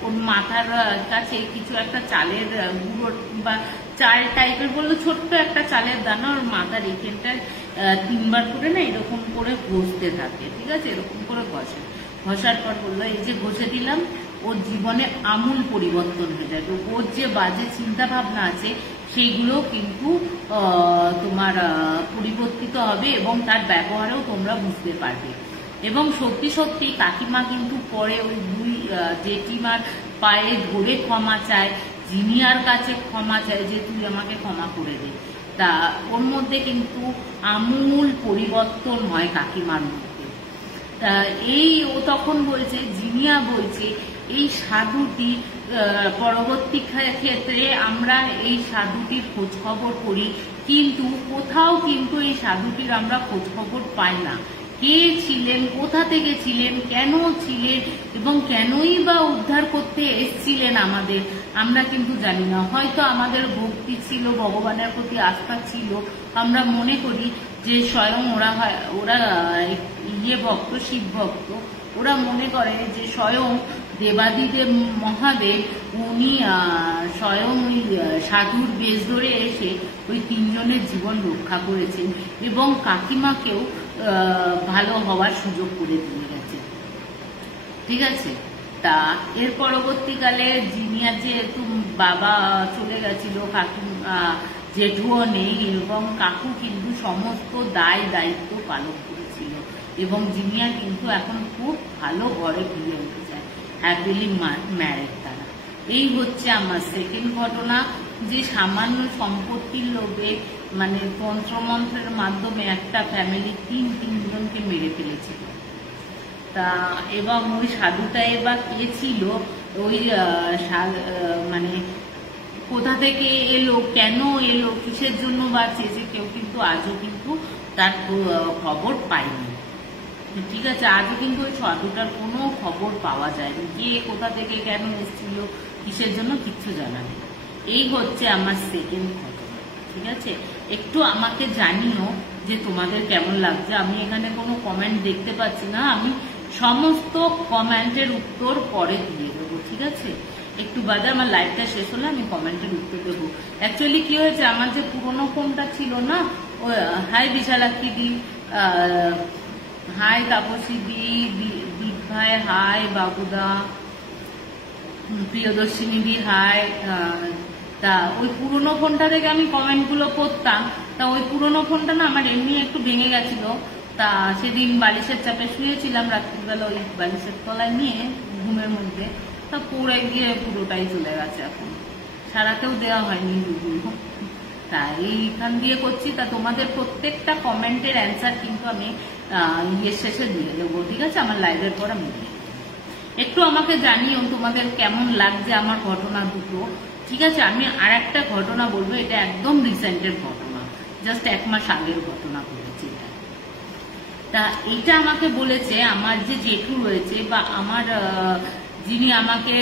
ওর মাথার কাছে কিছু একটা চালের গুঁড়ো বা চাল টাইপের, বললো ছোট্ট একটা চালের দানা ওর মাথার এখানটায় 3 বার করে না এরকম করে ঘষতে থাকে। ঠিক আছে, এরকম করে ঘষার পর বললো, এই যে ঘষে দিলাম, ওর জীবনে আমূল পরিবর্তন হয়ে যাবে, ওর যে বাজে চিন্তা ভাবনা আছে সেইগুলো কিন্তু তোমার পরিবর্তিত হবে এবং তার ব্যবহারেও তোমরা বুঝতে পারবে। এবং সত্যি সত্যি কাকিমা কিন্তু পরে ওই 2 জেঠিমার পায়ে ধরে ক্ষমা চায়, জিনিয়ার কাছে ক্ষমা চায় যে তুই আমাকে ক্ষমা করে দে। তা ওর মধ্যে কিন্তু আমূল পরিবর্তন হয় কাকিমার মধ্যে। তা এই ও তখন বলছে, জিনিয়া বলছে, এই সাধুটি পরবর্তী ক্ষেত্রে আমরা এই সাধুটির খোঁজ খবর করি, কিন্তু কোথাও কিন্তু এই সাধুটির আমরা খোঁজ খবর পাই না। কে ছিলেন, কোথা থেকে ছিলেন, কেন ছিলেন এবং কেনই বা উদ্ধার করতে এসেছিলেন আমাদের, আমরা কিন্তু জানি না। হয়তো আমাদের ভক্তি ছিল, ভগবানের প্রতি আস্থা ছিল, আমরা মনে করি যে স্বয়ং ওরা ইয়ে ভক্ত, শিব ভক্ত, ওরা মনে করে যে স্বয়ং দেবাদিদেব মহাদেব উনি স্বয়ং ওই সাধুর বেশ ধরে এসে ওই 3 জনের জীবন রক্ষা করেছেন এবং কাকিমাকেও ভালো হওয়ার সুযোগ করে দিয়ে গেছে। ঠিক আছে, তা এর পরবর্তীকালে জিনিয়া যেহেতু বাবা চলে গেছিল, কাকু জেঠুও নেই এবং কাকু কিন্তু সমস্ত দায় দায়িত্ব পালন করেছিল এবং জিনিয়া কিন্তু এখন খুব ভালো ঘরে ফিরে উঠেছে, হ্যাপিলি ম্যারেড তারা। এই হচ্ছে আমার সেকেন্ড ঘটনা, যে সামান্য সম্পত্তির লোভে মানে তন্ত্রমন্ত্রের মাধ্যমে একটা ফ্যামিলি 3 জনকে মেরে ফেলেছিল। তা এবং ওই সাধুটা এবার কে ছিল, ওই মানে কোথা থেকে এলো, কেন এলো, কিসের জন্য বাঁচিয়েছে, কেউ কিন্তু আজও কিন্তু তার খবর পায়নি। ঠিক আছে, আজও কিন্তু ওই সাধুটার কোনো খবর পাওয়া যায়নি, কে কোথা থেকে কেন এসেছিল, কিসের জন্য, কিচ্ছু জানা নেই। এই হচ্ছে আমার সেকেন্ড ঘটনা। ঠিক আছে, একটু আমাকে জানিও যে তোমাদের কেমন লাগছে। আমি এখানে কোনো কমেন্ট দেখতে পাচ্ছি না, আমি সমস্ত কমেন্টের উত্তর পরে দিয়ে দেবো। ঠিক আছে, একটু বাদে আমার লাইভটা শেষ হলে আমি কমেন্টের উত্তর দেবো। অ্যাকচুয়ালি কি হয়েছে, আমার যে পুরোনো ফোনটা ছিল না, হাই বিশালাক্ষী দি, হাই তাপসী দি, দীপ ভাই হাই, বাবুদা, প্রিয়দর্শিনী দি হাই। তা ওই পুরোনো ফোনটা থেকে আমি কমেন্টগুলো করতাম। তা ওই পুরোনো ফোনটা না আমার এমনি একটু ভেঙে গেছিল। তা সেদিন বালিশের চাপে শুয়েছিলাম রাত্রিবেলা, ওই বালিশের তলায় নিয়ে ঘুমের মধ্যে, তা পড়ে গিয়ে পুরোটাই চলে গেছে। এখন সারাতেও দেওয়া হয়নি ভিডিও। তা এইখান দিয়ে করছি। তা তোমাদের প্রত্যেকটা কমেন্টের অ্যান্সার কিন্তু আমি ইয়ের শেষে দিয়ে দেবো। ঠিক আছে, আমার লাইভের পর আমি একটু আমাকে জানিও তোমাদের কেমন লাগছে আমার ঘটনা দুটো। ঠিক আছে, আমি আর একটা ঘটনা বলবো, এটা একদম রিসেন্টের ঘটনা, জাস্ট 1 মাস আগের ঘটনা ঘটেছে এটা। তা এটা আমাকে বলেছে আমার যে জেঠু রয়েছে, বা আমার যিনি আমাকে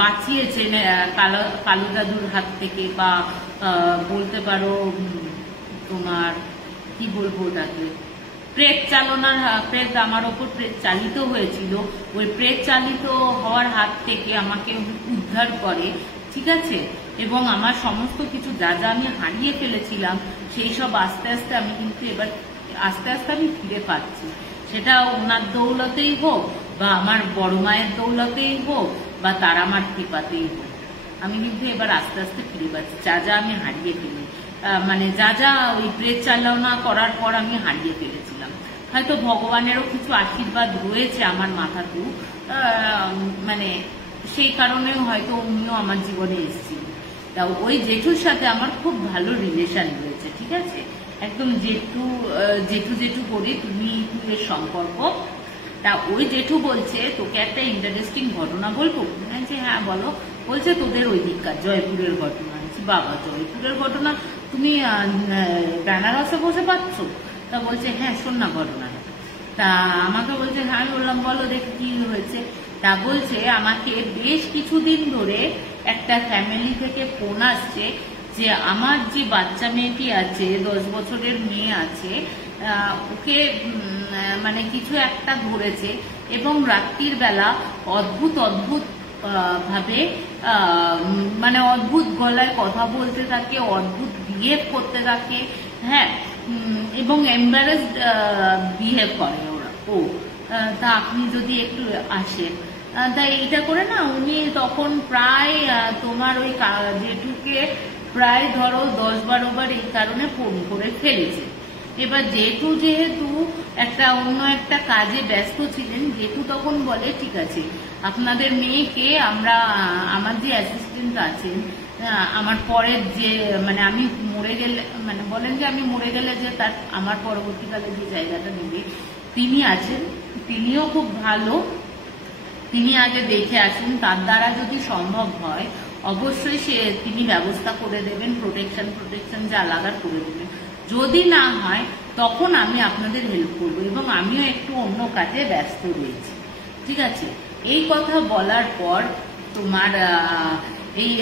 বাঁচিয়েছেন কালো দাদুর হাত থেকে, বা বলতে পারো তোমার কি বলবো ওটাকে, প্রেত চালনার, প্রেত আমার ওপর প্রেত চালিত হয়েছিল, ওই প্রেত চালিত হওয়ার হাত থেকে আমাকে উদ্ধার করে। ঠিক আছে, এবং আমার সমস্ত কিছু যা যা আমি হারিয়ে ফেলেছিলাম সেই সব আস্তে আস্তে আমি কিন্তু এবার আস্তে আস্তে আমি ফিরে পাচ্ছি। সেটা ওনার দৌলতেই হোক, বা আমার বড় মায়ের দৌলতেই হোক, বা তার আমার কৃপাতেই হোক, আমি কিন্তু এবার আস্তে আস্তে ফিরে পাচ্ছি যা যা আমি হারিয়ে ফেলি, মানে যা যা ওই প্রেত চালনা করার পর আমি হারিয়ে ফেলেছিলাম। হয়তো ভগবানেরও কিছু আশীর্বাদ রয়েছে আমার মাথাতে, মানে সেই কারণেও হয়তো উনিও আমার জীবনে এসেছিল। তা ওই জেঠুর সাথে আমার খুব ভালো রিলেশন রয়েছে। ঠিক আছে, একদম জেঠু জেঠু জেঠু করে তুমি এর সম্পর্ক। তা ওই জেঠু বলছে তোকে একটা ইন্টারেস্টিং ঘটনা বলবো। যে হ্যাঁ বলো। বলছে তোদের ওই দিককার জয়পুরের ঘটনা। বাবা, জয়পুরের ঘটনা, তুমি বেনারসে বসে পাচ্ছ? তা বলছে হ্যাঁ শোন না ঘটনাটা। তা আমাকে বলছে, হ্যাঁ আমি বললাম বলো দেখি কি হয়েছে। তা বলছে আমাকে বেশ কিছুদিন ধরে একটা ফ্যামিলি থেকে ফোন আসছে যে আমার যে বাচ্চা মেয়েটি আছে, 10 বছরের মেয়ে আছে, ওকে মানে কিছু একটা ধরেছে, এবং রাত্রির বেলা অদ্ভুত অদ্ভুত ভাবে মানে অদ্ভুত গলায় কথা বলতে থাকে, অদ্ভুত বিহেভ করতে থাকে। হ্যাঁ, এবং এম্বারেসড বিহেভ করে ওরা। তা আপনি যদি একটু আসেন। তাই এইটা করে না উনি তখন প্রায় তোমার ওই জেঠুকে প্রায় ধরো 10-12 বার এই কারণে ফোন করে ফেলেছে। এবার জেঠু যেহেতু অন্য একটা কাজে ব্যস্ত ছিলেন, জেঠু তখন বলে ঠিক আছে আপনাদের মেয়েকে আমরা, আমার যে অ্যাসিস্ট্যান্ট আছেন, আমার পরের যে মানে আমি মরে গেলে, মানে বলেন যে আমি মরে গেলে যে তার আমার পরবর্তীকালে যে জায়গাটা নেবে তিনি আছেন, তিনিও খুব ভালো, তিনি আগে দেখে আসুন, তার দ্বারা যদি সম্ভব হয় অবশ্যই তিনি ব্যবস্থা করে দেবেন, প্রোটেকশন যা লাগার করে দেবেন। যদি না হয় তখন আমি আপনাদের হেল্প করবো, এবং আমিও একটু অন্য কাজে ব্যস্ত রয়েছি। ঠিক আছে, এই কথা বলার পর তোমার এই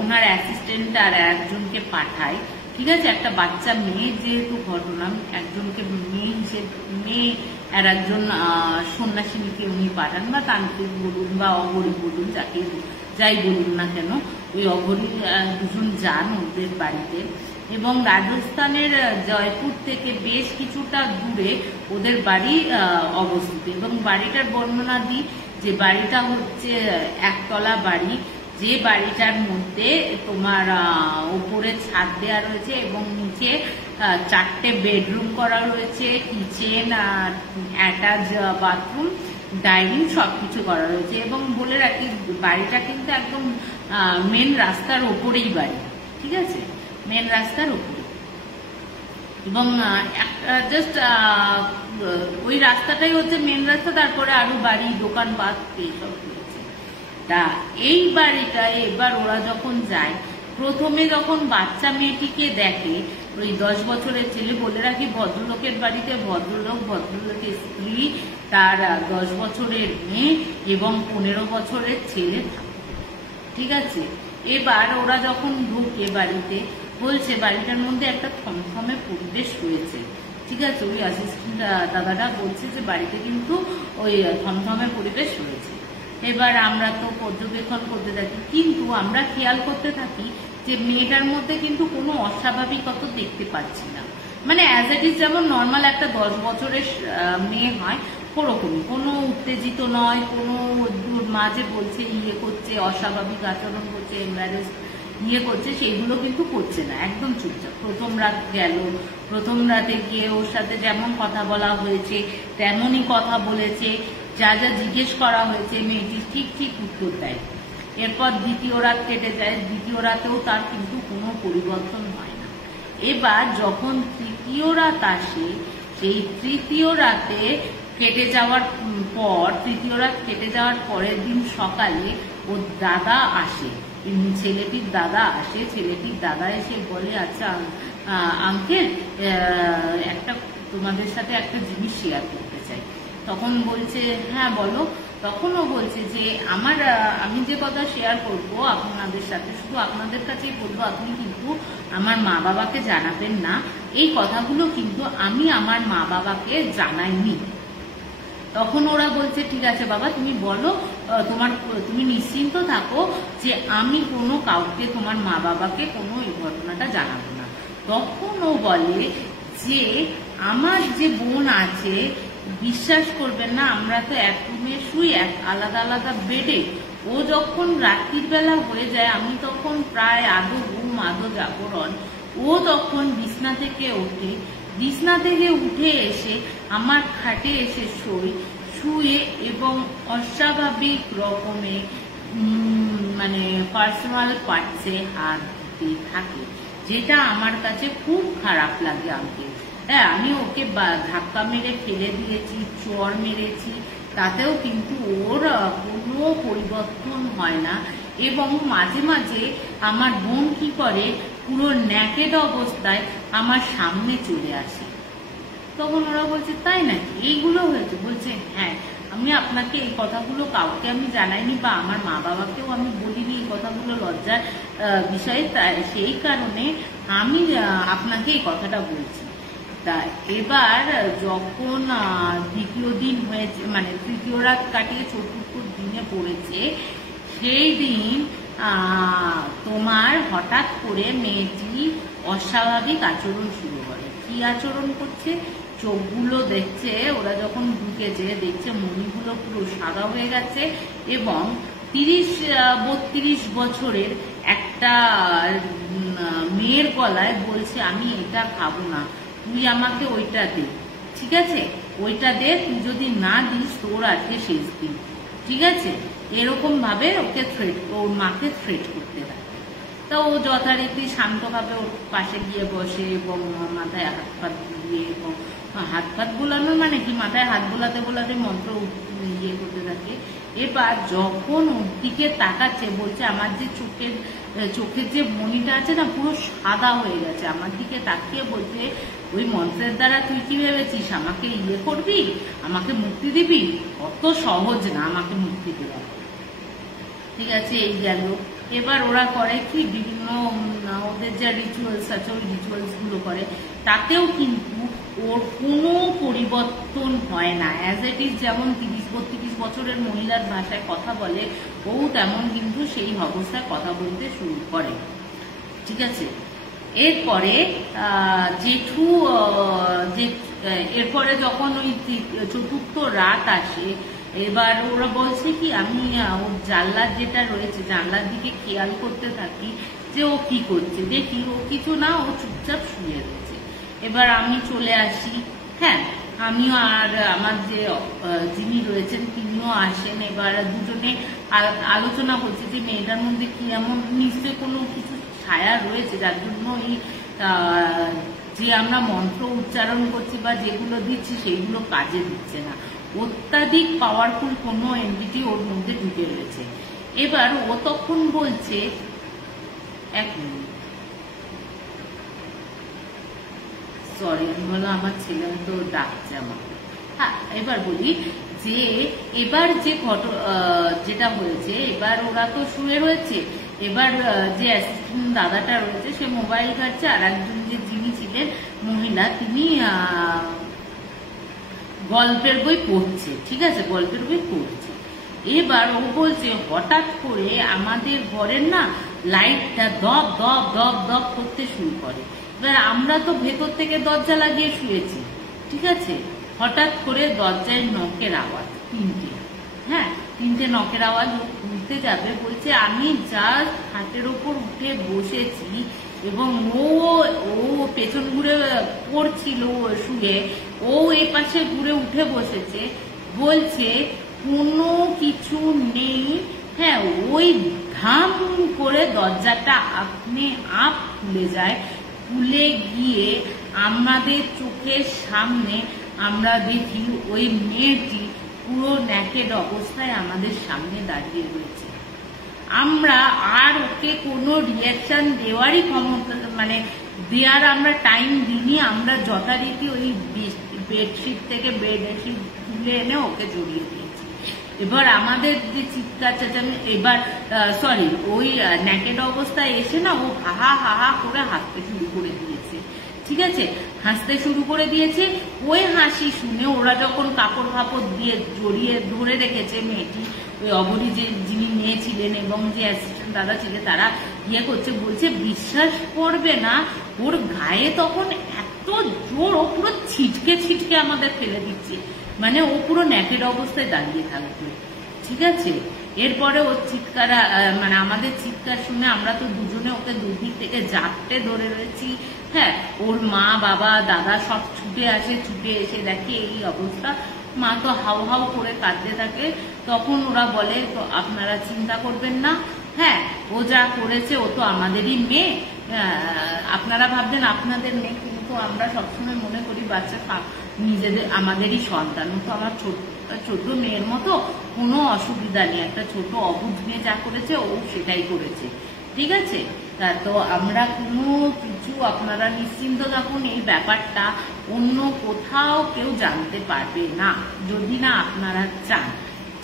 ওনার অ্যাসিস্ট্যান্ট আর একজনকে পাঠায়। ঠিক আছে, একটা বাচ্চা মেয়ে যেহেতু ঘটনা, একজনকে মেয়ে আর একজন সন্ন্যাসিনীকে উনি পাঠান, বা তান্ত্রিক বলুন বা অঘরী বলুন, যাই বলুন না কেন, ওই অঘরী দুজন যান ওদের বাড়িতে। এবং রাজস্থানের জয়পুর থেকে বেশ কিছুটা দূরে ওদের বাড়ি অবস্থিত। এবং বাড়িটার বর্ণনা দিই, যে বাড়িটা হচ্ছে একতলা বাড়ি, যে বাড়িটার মধ্যে তোমার উপরে ছাদ দেওয়া রয়েছে, এবং নিচে 4টে বেডরুম করা রয়েছে, কিচেন, অ্যাটাচ বাথরুম, ডাইনিং সবকিছু করা রয়েছে। এবং বলে রাখি বাড়িটা কিন্তু একদম মেন রাস্তার ওপরেই বাড়ি। ঠিক আছে, মেন রাস্তার উপরে, এবং জাস্ট ওই রাস্তাটাই হচ্ছে মেন রাস্তা, তারপরে আরো বাড়ি, দোকানপাট এইসব রয়েছে। তা এই বাড়িটায় এবার ওরা যখন যায়, প্রথমে যখন বাচ্চা মেয়েটিকে দেখে, ওই 10 বছরের ছেলে, বলে রাখি ভদ্রলোকের বাড়িতে ভদ্রলোকের স্ত্রী, তার 10 বছরের মেয়ে এবং 15 বছরের ছেলে থাকে, ঠিক আছে। এবার ওরা যখন ঢোকে বাড়িতে, বলছে বাড়িটার মধ্যে একটা থমথমে পরিবেশ রয়েছে, ঠিক আছে। ওই অ্যাসিস্ট্যান্ট দাদাটা বলছে যে বাড়িতে কিন্তু ওই থমথমে পরিবেশ রয়েছে। এবার আমরা তো পর্যবেক্ষণ করতে থাকি, কিন্তু আমরা খেয়াল করতে থাকি যে মেয়েটার মধ্যে কিন্তু কোনো অস্বাভাবিকতা দেখতে পাচ্ছি না। মানে অ্যাজ ইট ইজ যেমন নর্মাল একটা 10 বছরের মেয়ে হয়, ওরকমই, কোনো উত্তেজিত নয়, কোনো মাঝে বলছে ইয়ে করছে, অস্বাভাবিক আচরণ করছে, এম্বারেস ইয়ে করছে, সেইগুলো কিন্তু করছে না, একদম চুপচাপ। প্রথম রাত গেল, প্রথম রাতে গিয়ে ওর সাথে যেমন কথা বলা হয়েছে তেমনই কথা বলেছে, যা যা জিজ্ঞেস করা হয়েছে মেয়েটি ঠিক ঠিক উত্তর দেয়। এরপর দ্বিতীয় রাত কেটে যায়, দ্বিতীয় রাতেও তার কিন্তু কোনো পরিবর্তন হয় না। এবার যখন তৃতীয় রাত আসে, সেই তৃতীয় রাতে কেটে যাওয়ার পর, তৃতীয় রাত কেটে যাওয়ার পরের দিন সকালে ওর দাদা আসে, ছেলেটির দাদা আসে। ছেলেটির দাদা এসে বলে, আচ্ছা আঙ্কেল, একটা তোমাদের সাথে একটা জিনিস শেয়ার করতে চাই। তখন বলছে হ্যাঁ বলো। তখন ও বলছে যে আমি যে কথা শেয়ার করবো আপনাদের সাথে, শুধু আপনাদের কাছেই বলবো, আপনি কিন্তু আমার মা বাবাকে জানাবেন না। এই কথাগুলো কিন্তু আমি আমার মা বাবাকে জানাইনি। তখন ওরা বলছে ঠিক আছে বাবা, তুমি বলো, তুমি নিশ্চিন্ত থাকো যে আমি কোনো কাউকে, তোমার মা বাবাকে কোনো এই ঘটনাটা জানাবো না। তখন ও বলে যে আমার যে বোন আছে, বিশ্বাস করবেন না, আমরা তো এক রুমে শুই, এক আলাদা আলাদা বেডে। ও যখন রাত্রির বেলা হয়ে যায়, আমি তখন প্রায় আধো ঘুম আধো জাগরণ, ও তখন বিছনা থেকে ওঠে, বিছনা থেকে উঠে এসে আমার খাটে এসে শুয়ে এবং অস্বাভাবিক রকমে মানে পার্সোনাল পার্টসে হাত দিতে থাকে, যেটা আমার কাছে খুব খারাপ লাগে আঙ্কেল। হ্যাঁ, আমি ওকে ধাক্কা মেরে ফেলে দিয়েছি, চড় মেরেছি, তাতেও কিন্তু ওর কোনো পরিবর্তন হয় না। এবং মাঝে মাঝে আমার বোন কি করে, পুরো ন্যাকেড অবস্থায় আমার সামনে চলে আসে। তখন ওরা বলছে তাই নাকি, এইগুলো হয়েছে? বলছে হ্যাঁ, আমি আপনাকে এই কথাগুলো কাউকে আমি জানাইনি, বা আমার মা বাবাকেও আমি বলিনি এই কথাগুলো, লজ্জার বিষয়ে, সেই কারণে আমি আপনাকে এই কথাটা বলছি। তা এবার যখন দ্বিতীয় দিন হয়েছে, মানে তৃতীয় রাত কাটিয়ে চতুর্থ দিনে পড়েছে, সেই দিন তোমার হঠাৎ করে মেয়েটি অস্বাভাবিক আচরণ শুরু করে। কি আচরণ করছে? চোখগুলো দেখছে, ওরা যখন ঢুকেছে দেখছে মণিগুলো পুরো সাদা হয়ে গেছে, এবং 30-32 বছরের একটা মেয়ের গলায় বলছে আমি এটা খাবো না, তুই আমাকে ওইটা দে, ঠিক আছে, ওইটা দে, তুই যদি না দিস তোর আজকে শেষ দিন, ঠিক আছে। এরকম ভাবে ওকে ওর মাকে থ্রেট করতে থাকে। তা ও যথারীতি শান্তভাবে ওর পাশে গিয়ে বসে এবং মাথায় হাত পাত দিয়ে, এবং হাত পাত বোলানো মানে কি, মাথায় হাত বোলাতে বোলাতে মন্ত্র ইয়ে করতে থাকে। এবার যখন ওর দিকে তাকাচ্ছে, বলছে আমার যে চোখের যে মণিটা আছে না, পুরো সাদা হয়ে গেছে। আমার দিকে তাকিয়ে বলছে, ওই মন্ত্রের দ্বারা তুই কি ভেবেছিস আমাকে ইয়ে করবি, আমাকে মুক্তি দিবি? অত সহজ না আমাকে মুক্তি দেওয়া, ঠিক আছে। এই গেল। এবার ওরা করে কি, বিভিন্ন ওদের যা রিচুয়ালস আছে ওই রিচুয়ালস গুলো করে, তাতেও কিন্তু ওর কোনো পরিবর্তন হয় না। অ্যাজ ইট ইজ যেমন 30-32 বছরের মহিলার ভাষায় কথা বলে, ও তেমন কিন্তু সেই অবস্থায় কথা বলতে শুরু করে, ঠিক আছে। এরপরে এরপরে যখন ওই চতুর্থ রাত আসে, এবার ওরা বলছে কি, আমি ওর জানলার যেটা রয়েছে, জানলার দিকে খেয়াল করতে থাকি যে ও কি করছে। দেখি ও কিছু না, ও চুপচাপ শুয়ে রয়েছে। এবার আমি চলে আসি, হ্যাঁ, আমিও আর আমার যে যিনি রয়েছেন তিনিও আসেন। এবার দুজনে আলোচনা করছে যে মেয়েটার মধ্যে কি এমন, নিশ্চয়ই কোনো কিছু ছায়া রয়েছে যার জন্য এই যে আমরা মন্ত্র উচ্চারণ করছি বা যেগুলো দিচ্ছি সেইগুলো কাজে দিচ্ছে না। অত্যাধিক পাওয়ারফুল কোনো এন্টিটি ওর মধ্যে ঢুকে রয়েছে। এবার ও তখন বলছে এক মিনিট, সরি, আমি বললাম আমার ছেলে তো ডাকছে আমাকে। হ্যাঁ, এবার বলি যে এবার যে যেটা হয়েছে, এবার ওরা তো শুয়ে রয়েছে, এবার যে অ্যাসিস্ট্যান্ট দাদাটা রয়েছে সে মোবাইল ঘাটছে, আর একজন যে যিনি ছিলেন মহিলা তিনি গল্পের বই পড়ছে, ঠিক আছে, গল্পের বই পড়ছে। এবার ও বলছে হঠাৎ করে আমাদের ঘরের না লাইটটা দপ দপ দপ দপ করতে শুরু করে। এবার আমরা তো ভেতর থেকে দরজা লাগিয়ে শুয়েছি, ঠিক আছে, হঠাৎ করে দরজায় নখের আওয়াজ, হ্যাঁ 3টে নখের আওয়াজ। ও খুলতে যাবে, বলছে আমি জাস্ট খাটের ওপর উঠে বসেছি এবং ও পেছন ঘুরে পড়ছিল শুয়ে, ও এই পাশে ঘুরে উঠে বসেছে, বলছে কোনো কিছু নেই। হ্যাঁ, ওই ধাম করে দরজাটা আপনি আপ খুলে যায়, খুলে গিয়ে আমাদের চোখের সামনে আমরা দেখি ওই মেয়েটি পুরো ন্যাকেড অবস্থায় আমাদের সামনে দাঁড়িয়ে রয়েছে। আমরা আর ওকে কোনো রিয়াকশন দেওয়ারই ক্ষমতা মানে দেওয়ার আমরা টাইম দিইনি, আমরা যথারীতি ওই বেডশিট থেকে বেডশিট তুলে এনে ওকে জড়িয়ে দিয়েছি। এবার আমাদের যে চিৎকার চেঁচামেচি, এবার সরি ওই ন্যাকেড অবস্থায় এসে না ও হাহা হাহা করে হাসতে শুরু করে দিয়েছে, ঠিক আছে, হাসতে শুরু করে দিয়েছে। ওই হাসি শুনে ওরা যখন কাপড় ফাপড় দিয়ে জড়িয়ে ধরে রেখেছে মেয়েটি, ওই অবনী যিনি মেয়ে ছিলেন এবং যে অ্যাসিস্ট্যান্ট দাদা ছিলেন তারা ইয়ে করছে, বলছে বিশ্বাস করবে না ওর গায়ে তখন এত জোর, ও পুরো ছিটকে ছিটকে আমাদের ফেলে দিচ্ছে, মানে ও পুরো ন্যাকেড অবস্থায় দাঁড়িয়ে থাকবে, ঠিক আছে। এরপরে ওর চিৎকার মানে আমাদের চিৎকার শুনে আমরা তো দুজনে ওকে দুদিক থেকে জাপটে ধরে রয়েছি। হ্যাঁ, ওর মা বাবা দাদা সব ছুটে আসে, ছুটে এসে দেখে এই অবস্থা। মা তো হাউ হাউ করে কাঁদতে থাকে। তখন ওরা বলে তো আপনারা চিন্তা করবেন না, হ্যাঁ ও যা করেছে ও তো আমাদেরই মেয়ে, আপনারা ভাববেন আপনাদের মেয়ে, কিন্তু আমরা সবসময় মনে করি বাচ্চা নিজেদের আমাদেরই সন্তান, ও তো আমার ছোট মেয়ের মতো, কোনো অসুবিধা নেই, একটা ছোট অবুঝ মেয়ে যা করেছে ও সেটাই করেছে, ঠিক আছে। তো আমরা কোনো কিছু, আপনারা নিশ্চিন্ত থাকুন, এই ব্যাপারটা অন্য কোথাও কেউ জানতে পারবে না যদি না আপনারা চান,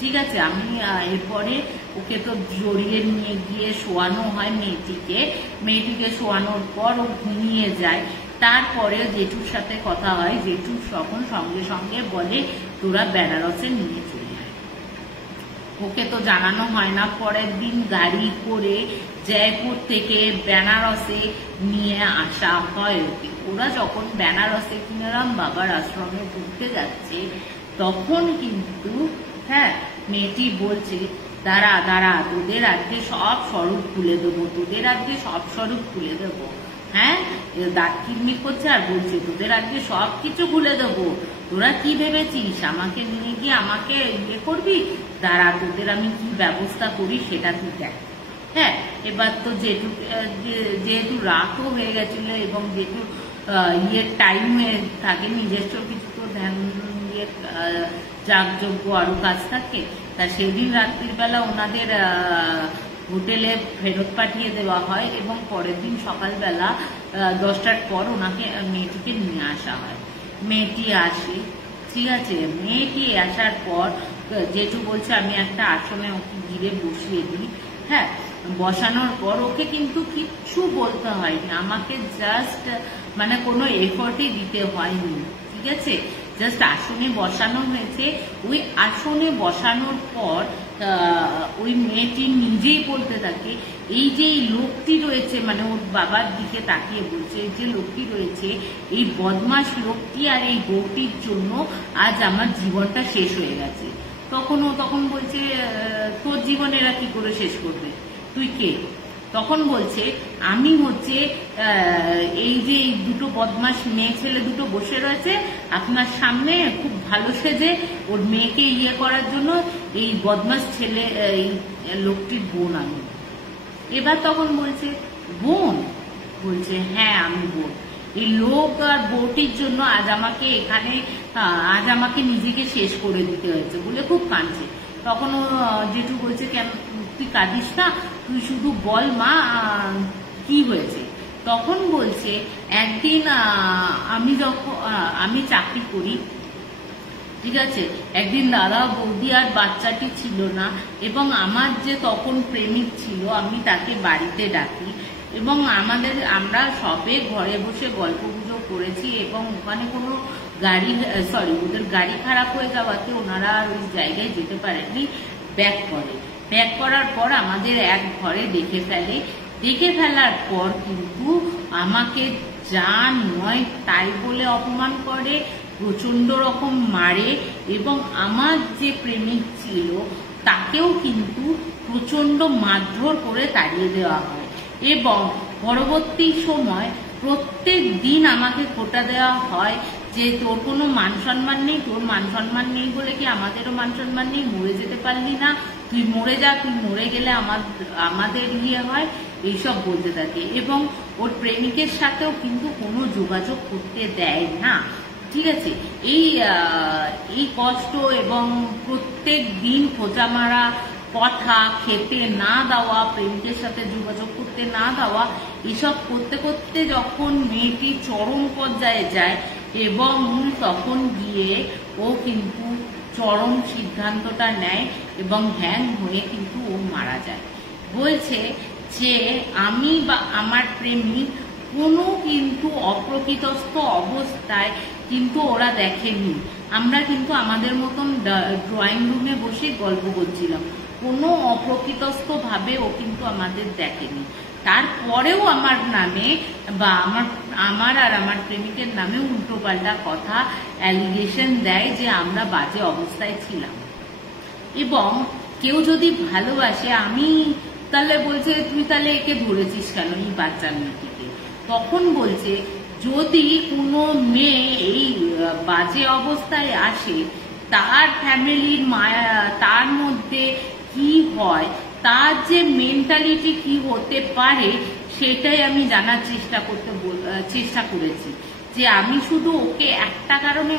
ঠিক আছে। আমি এরপরে ওকে তো জড়িয়ে নিয়ে গিয়ে শোয়ানো হয় মেয়েটিকে শোয়ানোর পর ও ঘুমিয়ে যায়। তারপরে জেঠুর সাথে কথা হয়, জেঠু তখন সঙ্গে সঙ্গে বলে তোরা বেনারসে নিয়ে চলে যায়। ওকে তো জানানো হয় না। পরের দিন গাড়ি করে জয়পুর থেকে বেনারসে নিয়ে আসা হয় ওকে। ওরা যখন বেনারসে কিনারাম বাবার আশ্রমে ঘুরতে যাচ্ছে তখন কিন্তু হ্যাঁ মেয়েটি বলছে দাঁড়া দাঁড়া, তোদের আজকে সব স্বরূপ খুলে দেবো, তোদের আজকে সব স্বরূপ খুলে দেবো। হ্যাঁ, দাঁত কিরমির করছে আর বলছে তোদের আজকে সব কিছু খুলে দেবো, তোরা কি ভেবেছিস আমাকে নিয়ে গিয়ে আমাকে ইয়ে করবি, দাঁড়া তোদের আমি কি ব্যবস্থা করি সেটা তুই দেখ। হ্যাঁ, এবার তো যেহেতু রাতও হয়ে গেছিল এবং যেহেতু ইয়ের টাইম হয়ে থাকে, নিজস্ব কিছু তো ধ্যান দিয়ে যাগযজ্ঞ আরো কাজ থাকে, তা সেদিন রাত্রির বেলা ওনাদের হোটেলে ফেরত পাঠিয়ে দেওয়া হয় এবং পরের দিন সকালবেলা 10টার পর ওনাকে মেয়েটিকে নিয়ে আসা হয়। মেয়েটি আসে, ঠিক আছে। মেয়েটি আসার পর জেঠু বলছে আমি একটা আসনে ওকে ঘিরে বসিয়ে দিই। হ্যাঁ, বসানোর পর ওকে কিন্তু কিচ্ছু বলতে হয়নি, আমাকে জাস্ট মানে কোনো এফর্টই দিতে হয়নি, ঠিক আছে। জাস্ট আসনে বসানো হয়েছে। ওই আসনে বসানোর পর ওই মেয়েটি নিজেই বলতে থাকে এই যে এই লোকটি রয়েছে, মানে ওর বাবার দিকে তাকিয়ে বলছে এই যে লোকটি রয়েছে, এই বদমাস লোকটি আর এই বউটির জন্য আজ আমার জীবনটা শেষ হয়ে গেছে। তখন বলছে তোর জীবন এরা কি করে শেষ করবে, তুই কে? তখন বলছে আমি হচ্ছে এই যে এই দুটো বদমাস মেয়ে ছেলে দুটো বসে রয়েছে আপনার সামনে খুব ভালো সেজে ওর মেয়েকে ইয়ে করার জন্য, এই বদমাস ছেলে এই লোকটির বোন আমি। এবার তখন বলছে বোন? বলছে হ্যাঁ আমি বোন। এই লোক আর বউটির জন্য আজ আমাকে নিজেকে শেষ করে দিতে হয়েছে বলে খুব কাঁদছে। তখন ও জেঠু বলছে কেন তুই কাঁদিস না, তুই শুধু বল মা কি হয়েছে। তখন বলছে একদিন আমি চাকরি করি, ঠিক আছে, একদিন দাদা বৌদি আর বাচ্চাটি ছিল না এবং আমার যে তখন প্রেমিক ছিল আমি তাকে বাড়িতে ডাকি এবং আমরা সবে ঘরে বসে গল্প গুজব করেছি এবং ওখানে কোনো ওদের গাড়ি খারাপ হয়ে যাওয়াতে ওনারা ওই জায়গায় যেতে পারেননি, ব্যাক করার পর আমাদের এক ঘরে দেখে ফেলার পর কিন্তু আমাকে যা নয় তাই বলে অপমান করে, প্রচন্ড রকম মারে এবং আমার যে প্রেমিক ছিল তাকেও কিন্তু প্রচন্ড মারধর করে তাড়িয়ে দেওয়া হয় এবং পরবর্তী সময় প্রত্যেক দিন আমাকে খোঁটা দেওয়া হয় যে তোর কোনো মান সম্মান নেই, তোর মান সম্মান নেই বলে কি আমাদেরও মান সম্মান নেই, মরে যেতে পারলি না, তুই মরে যা, তুই মরে গেলে আমাদের হয়, এইসব বলতে থাকে এবং ওর প্রেমিকের সাথেও কিন্তু কোনো যোগাযোগ করতে দেয় না। ঠিক আছে, এই কষ্ট এবং প্রত্যেক দিন খোঁচা মারা, কথা খেতে না দেওয়া, প্রেমিকের সাথে যোগাযোগ করতে না দেওয়া, এসব করতে করতে যখন মেয়েটি চরম পর্যায়ে যায় এবং তখন গিয়ে ও কিন্তু চরম সিদ্ধান্তটা নেয় এবং ধ্যান হয়ে কিন্তু ও মারা যায়। বলছে যে আমি বা আমার প্রেমিক কোনো কিন্তু অপ্রকৃতস্থ অবস্থায় কিন্তু ওরা দেখেনি, আমরা কিন্তু আমাদের মতন ড্রয়িং রুমে বসে গল্প করছিলাম, কোনো অপ্রকৃতস্থ ভাবে ও কিন্তু আমাদের দেখেনি। তারপরেও আমার নামে বা আমার আর আমার প্রেমিকের নামে উল্টোপাল্টা কথা অ্যালিগেশন দেয় যে আমরা বাজে অবস্থায় ছিলাম। এবং কেউ যদি ভালোবাসে, আমি তাহলে বলছে তুই তাহলে একে ধরেছিস কেন, এই বাচ্চা মেয়েটিকে। তখন বলছে যদি কোনো মেয়ে এই বাজে অবস্থায় আসে, তার ফ্যামিলির মায়া, তার মধ্যে কি হয়, তার যে মেন্টালিটি কি হতে পারে সেটাই আমি জানার চেষ্টা করেছি। যে আমি শুধু ওকে একটা কারণে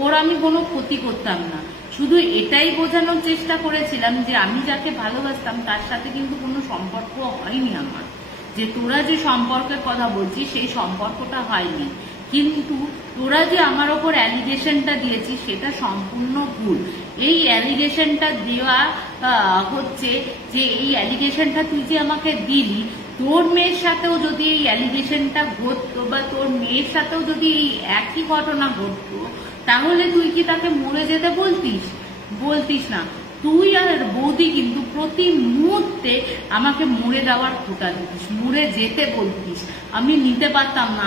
ওর আমি কোনো ক্ষতি করতাম না, শুধু এটাই বোঝানোর চেষ্টা করেছিলাম যে আমি যাকে ভালোবাসতাম তার সাথে কিন্তু কোনো সম্পর্ক হয়নি আমার, যে তোরা যে সম্পর্কের কথা বলছিস সেই সম্পর্কটা হয়নি, কিন্তু তোরা যে আমার ওপর অ্যালিগেশনটা দিয়েছিস সেটা সম্পূর্ণ ভুল। এই অ্যালিগেশনটা দেওয়া হচ্ছে যে এই অ্যালিগেশনটা তুই যে আমাকে দিলি, তোর মেয়ের সাথেও যদি এই অ্যালিগেশনটা ঘটতো বা তোর মেয়ের সাথেও যদি এই একই ঘটনা ঘটতো তাহলে তুই কি তাকে মরে যেতে বলতিস না। তুই আর বৌদি কিন্তু প্রতি মুহূর্তে আমাকে মরে যাওয়ার খোঁটা দিতিস, মরে যেতে বলতিস, আমি নিতে পারতাম না।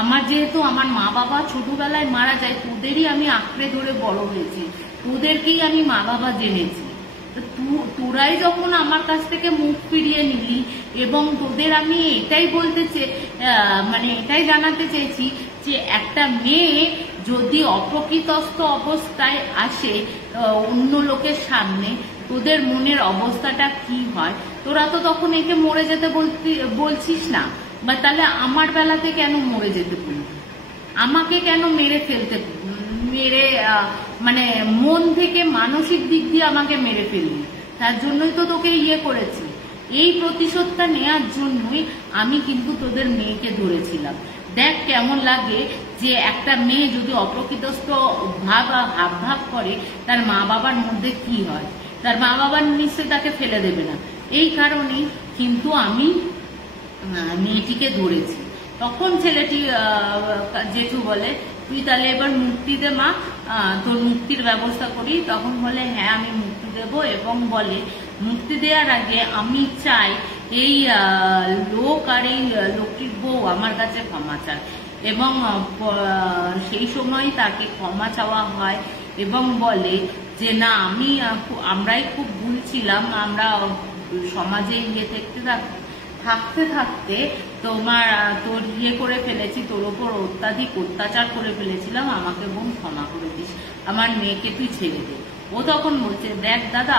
আমার যেহেতু আমার মা বাবা ছোটবেলায় মারা যায়, তোদেরই আমি আঁকড়ে ধরে বড় হয়েছি, তোদেরকেই আমি মা বাবা জেনেছি। তোরাই যখন আমার কাছ থেকে মুখ ফিরিয়ে নিলি এবং তোদের আমি এটাই এটাই জানাতে চেয়েছি যে একটা মেয়ে যদি অপ্রকৃতস্থ অবস্থায় আসে অন্য লোকের সামনে, তোদের মনের অবস্থাটা কি হয়। তোরা তো তখন একে মরে যেতে বলছিস না, বা তাহলে আমার বেলাতে কেন মরে যেতে বলবি, আমাকে কেন মেরে মন থেকে মানসিক দিক দিয়ে আমাকে মেরে ফেললি, তার জন্যই তো তোকে করেছি। এই প্রতিশোধটা নেওয়ার জন্যই আমি কিন্তু তোদের মেয়েকে ধরেছিলাম। দেখ কেমন লাগে যে একটা মেয়ে যদি অপ্রকৃতস্থ ভাব করে তার মা বাবার মধ্যে কি হয়, তার মা বাবার নিশ্চয়ই তাকে ফেলে দেবে না। এই কারণেই কিন্তু আমি মেয়েটিকে ধরেছি। তখন ছেলেটি জেঠু বলে তুই তাহলে এবার মুক্তি দে মা, তোর মুক্তির ব্যবস্থা করি। তখন বলে হ্যাঁ আমি মুক্তি দেব, এবং বলে মুক্তি দেওয়ার আগে আমি চাই এই লোক আর এই লোকটির বউ আমার কাছে ক্ষমা চায়। এবং সেই সময় তাকে ক্ষমা চাওয়া হয় এবং বলে যে না আমরাই খুব ভুল ছিলাম, আমরা সমাজে থাকতে থাকতে তোর করে ফেলেছি, তোর ওপর অত্যাধিক অত্যাচার করে ফেলেছিলাম, আমাকে বোন ক্ষমা করে দিস, আমার মেয়েকে তুই ছেড়ে দে। ও তখন বলছে দেখ দাদা,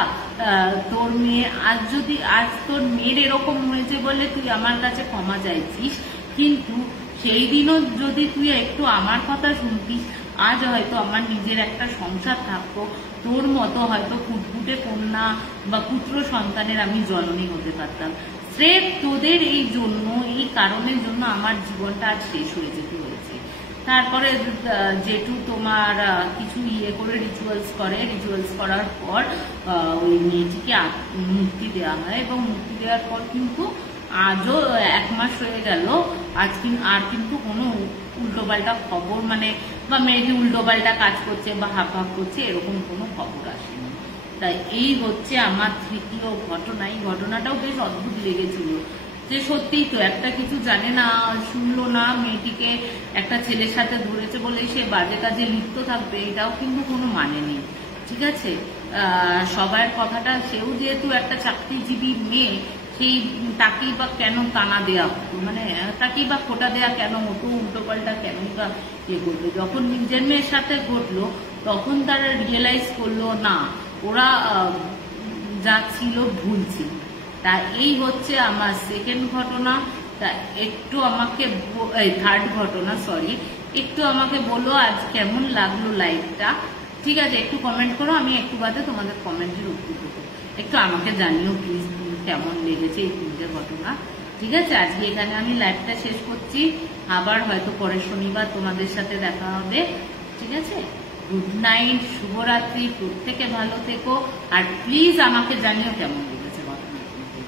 তোর মেয়ে আজ তোর মেয়ের এরকম হয়েছে বলে তুই আমার কাছে ক্ষমা চাইছিস, কিন্তু সেই দিনও যদি তুই একটু আমার কথা শুনতিস আজ হয়তো আমার নিজের একটা সংসার থাকতো, তোর মতো হয়তো ফুটফুটে কন্যা বা পুত্র সন্তানের আমি জননী হতে পারতাম। স্রেফ তোদের এই জন্য, এই কারণের জন্য আমার জীবনটা আজ শেষ হয়ে যেতে হয়েছে। তারপরে যেটু তোমার কিছু করে রিচুয়ালস করে, রিচুয়ালস করার পর ওই মেয়েটিকে মুক্তি দেওয়া হয়, এবং মুক্তি দেওয়ার পর কিন্তু আজও 1 মাস হয়ে গেল, আজ আর কিন্তু কোনো উল্টোপাল্টা খবর মানে বা মেয়েটি উল্টোপাল্টা কাজ করছে বা হাফ করছে এরকম কোনো খবর আসেনি। তাই এই হচ্ছে আমার তৃতীয় ঘটনা। এই ঘটনাটাও বেশ অদ্ভুত লেগেছিল যে সত্যিই তো একটা কিছু জানে না, শুনলো না, মেয়েটিকে একটা ছেলের সাথে ধরেছে বলে সে বাজে কাজে লিপ্ত থাকবে, এটাও কিন্তু কোনো মানে নেই। ঠিক আছে, সবার কথাটা, সেও যেহেতু একটা চাকরিজীবী মেয়ে, সেই তাকেই বা কেন টানা দেওয়া হতো, মানে তাকেই বা খোটা দেওয়া কেন হতো, উল্টোপাল্টা কেন বা ইয়ে করলো। যখন নিজের মেয়ের সাথে ঘটলো তখন তারা রিয়েলাইজ করলো না, ওরা যা ছিল ভুল ছিল। তা এই হচ্ছে আমার সেকেন্ড ঘটনা। তা একটু আমাকে থার্ড ঘটনা, সরি, একটু আমাকে বলো আজ কেমন লাগলো লাইভটা। ঠিক আছে, একটু কমেন্ট করো, আমি একটু বাদে তোমাদের কমেন্টের উত্তর দেবো। একটু আমাকে জানিও প্লিজ কেমন লেগেছে এই 3টে ঘটনা। ঠিক আছে, আজকে এখানে আমি লাইভটা শেষ করছি, আবার হয়তো পরের শনিবার তোমাদের সাথে দেখা হবে। ঠিক আছে, গুড নাইট, শুভরাত্রি, প্রত্যেকে ভালো থেকো, আর প্লিজ আমাকে জানিও কেমন লেগেছে ঘটনাটি।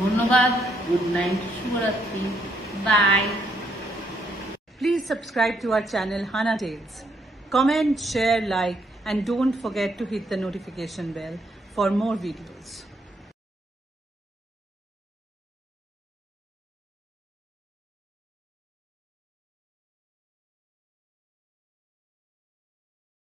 ধন্যবাদ, গুড নাইট, শুভরাত্রি, by. Please subscribe to our channel Hana Tales. Comment, share, like, and don't forget to hit the notification bell for more videos.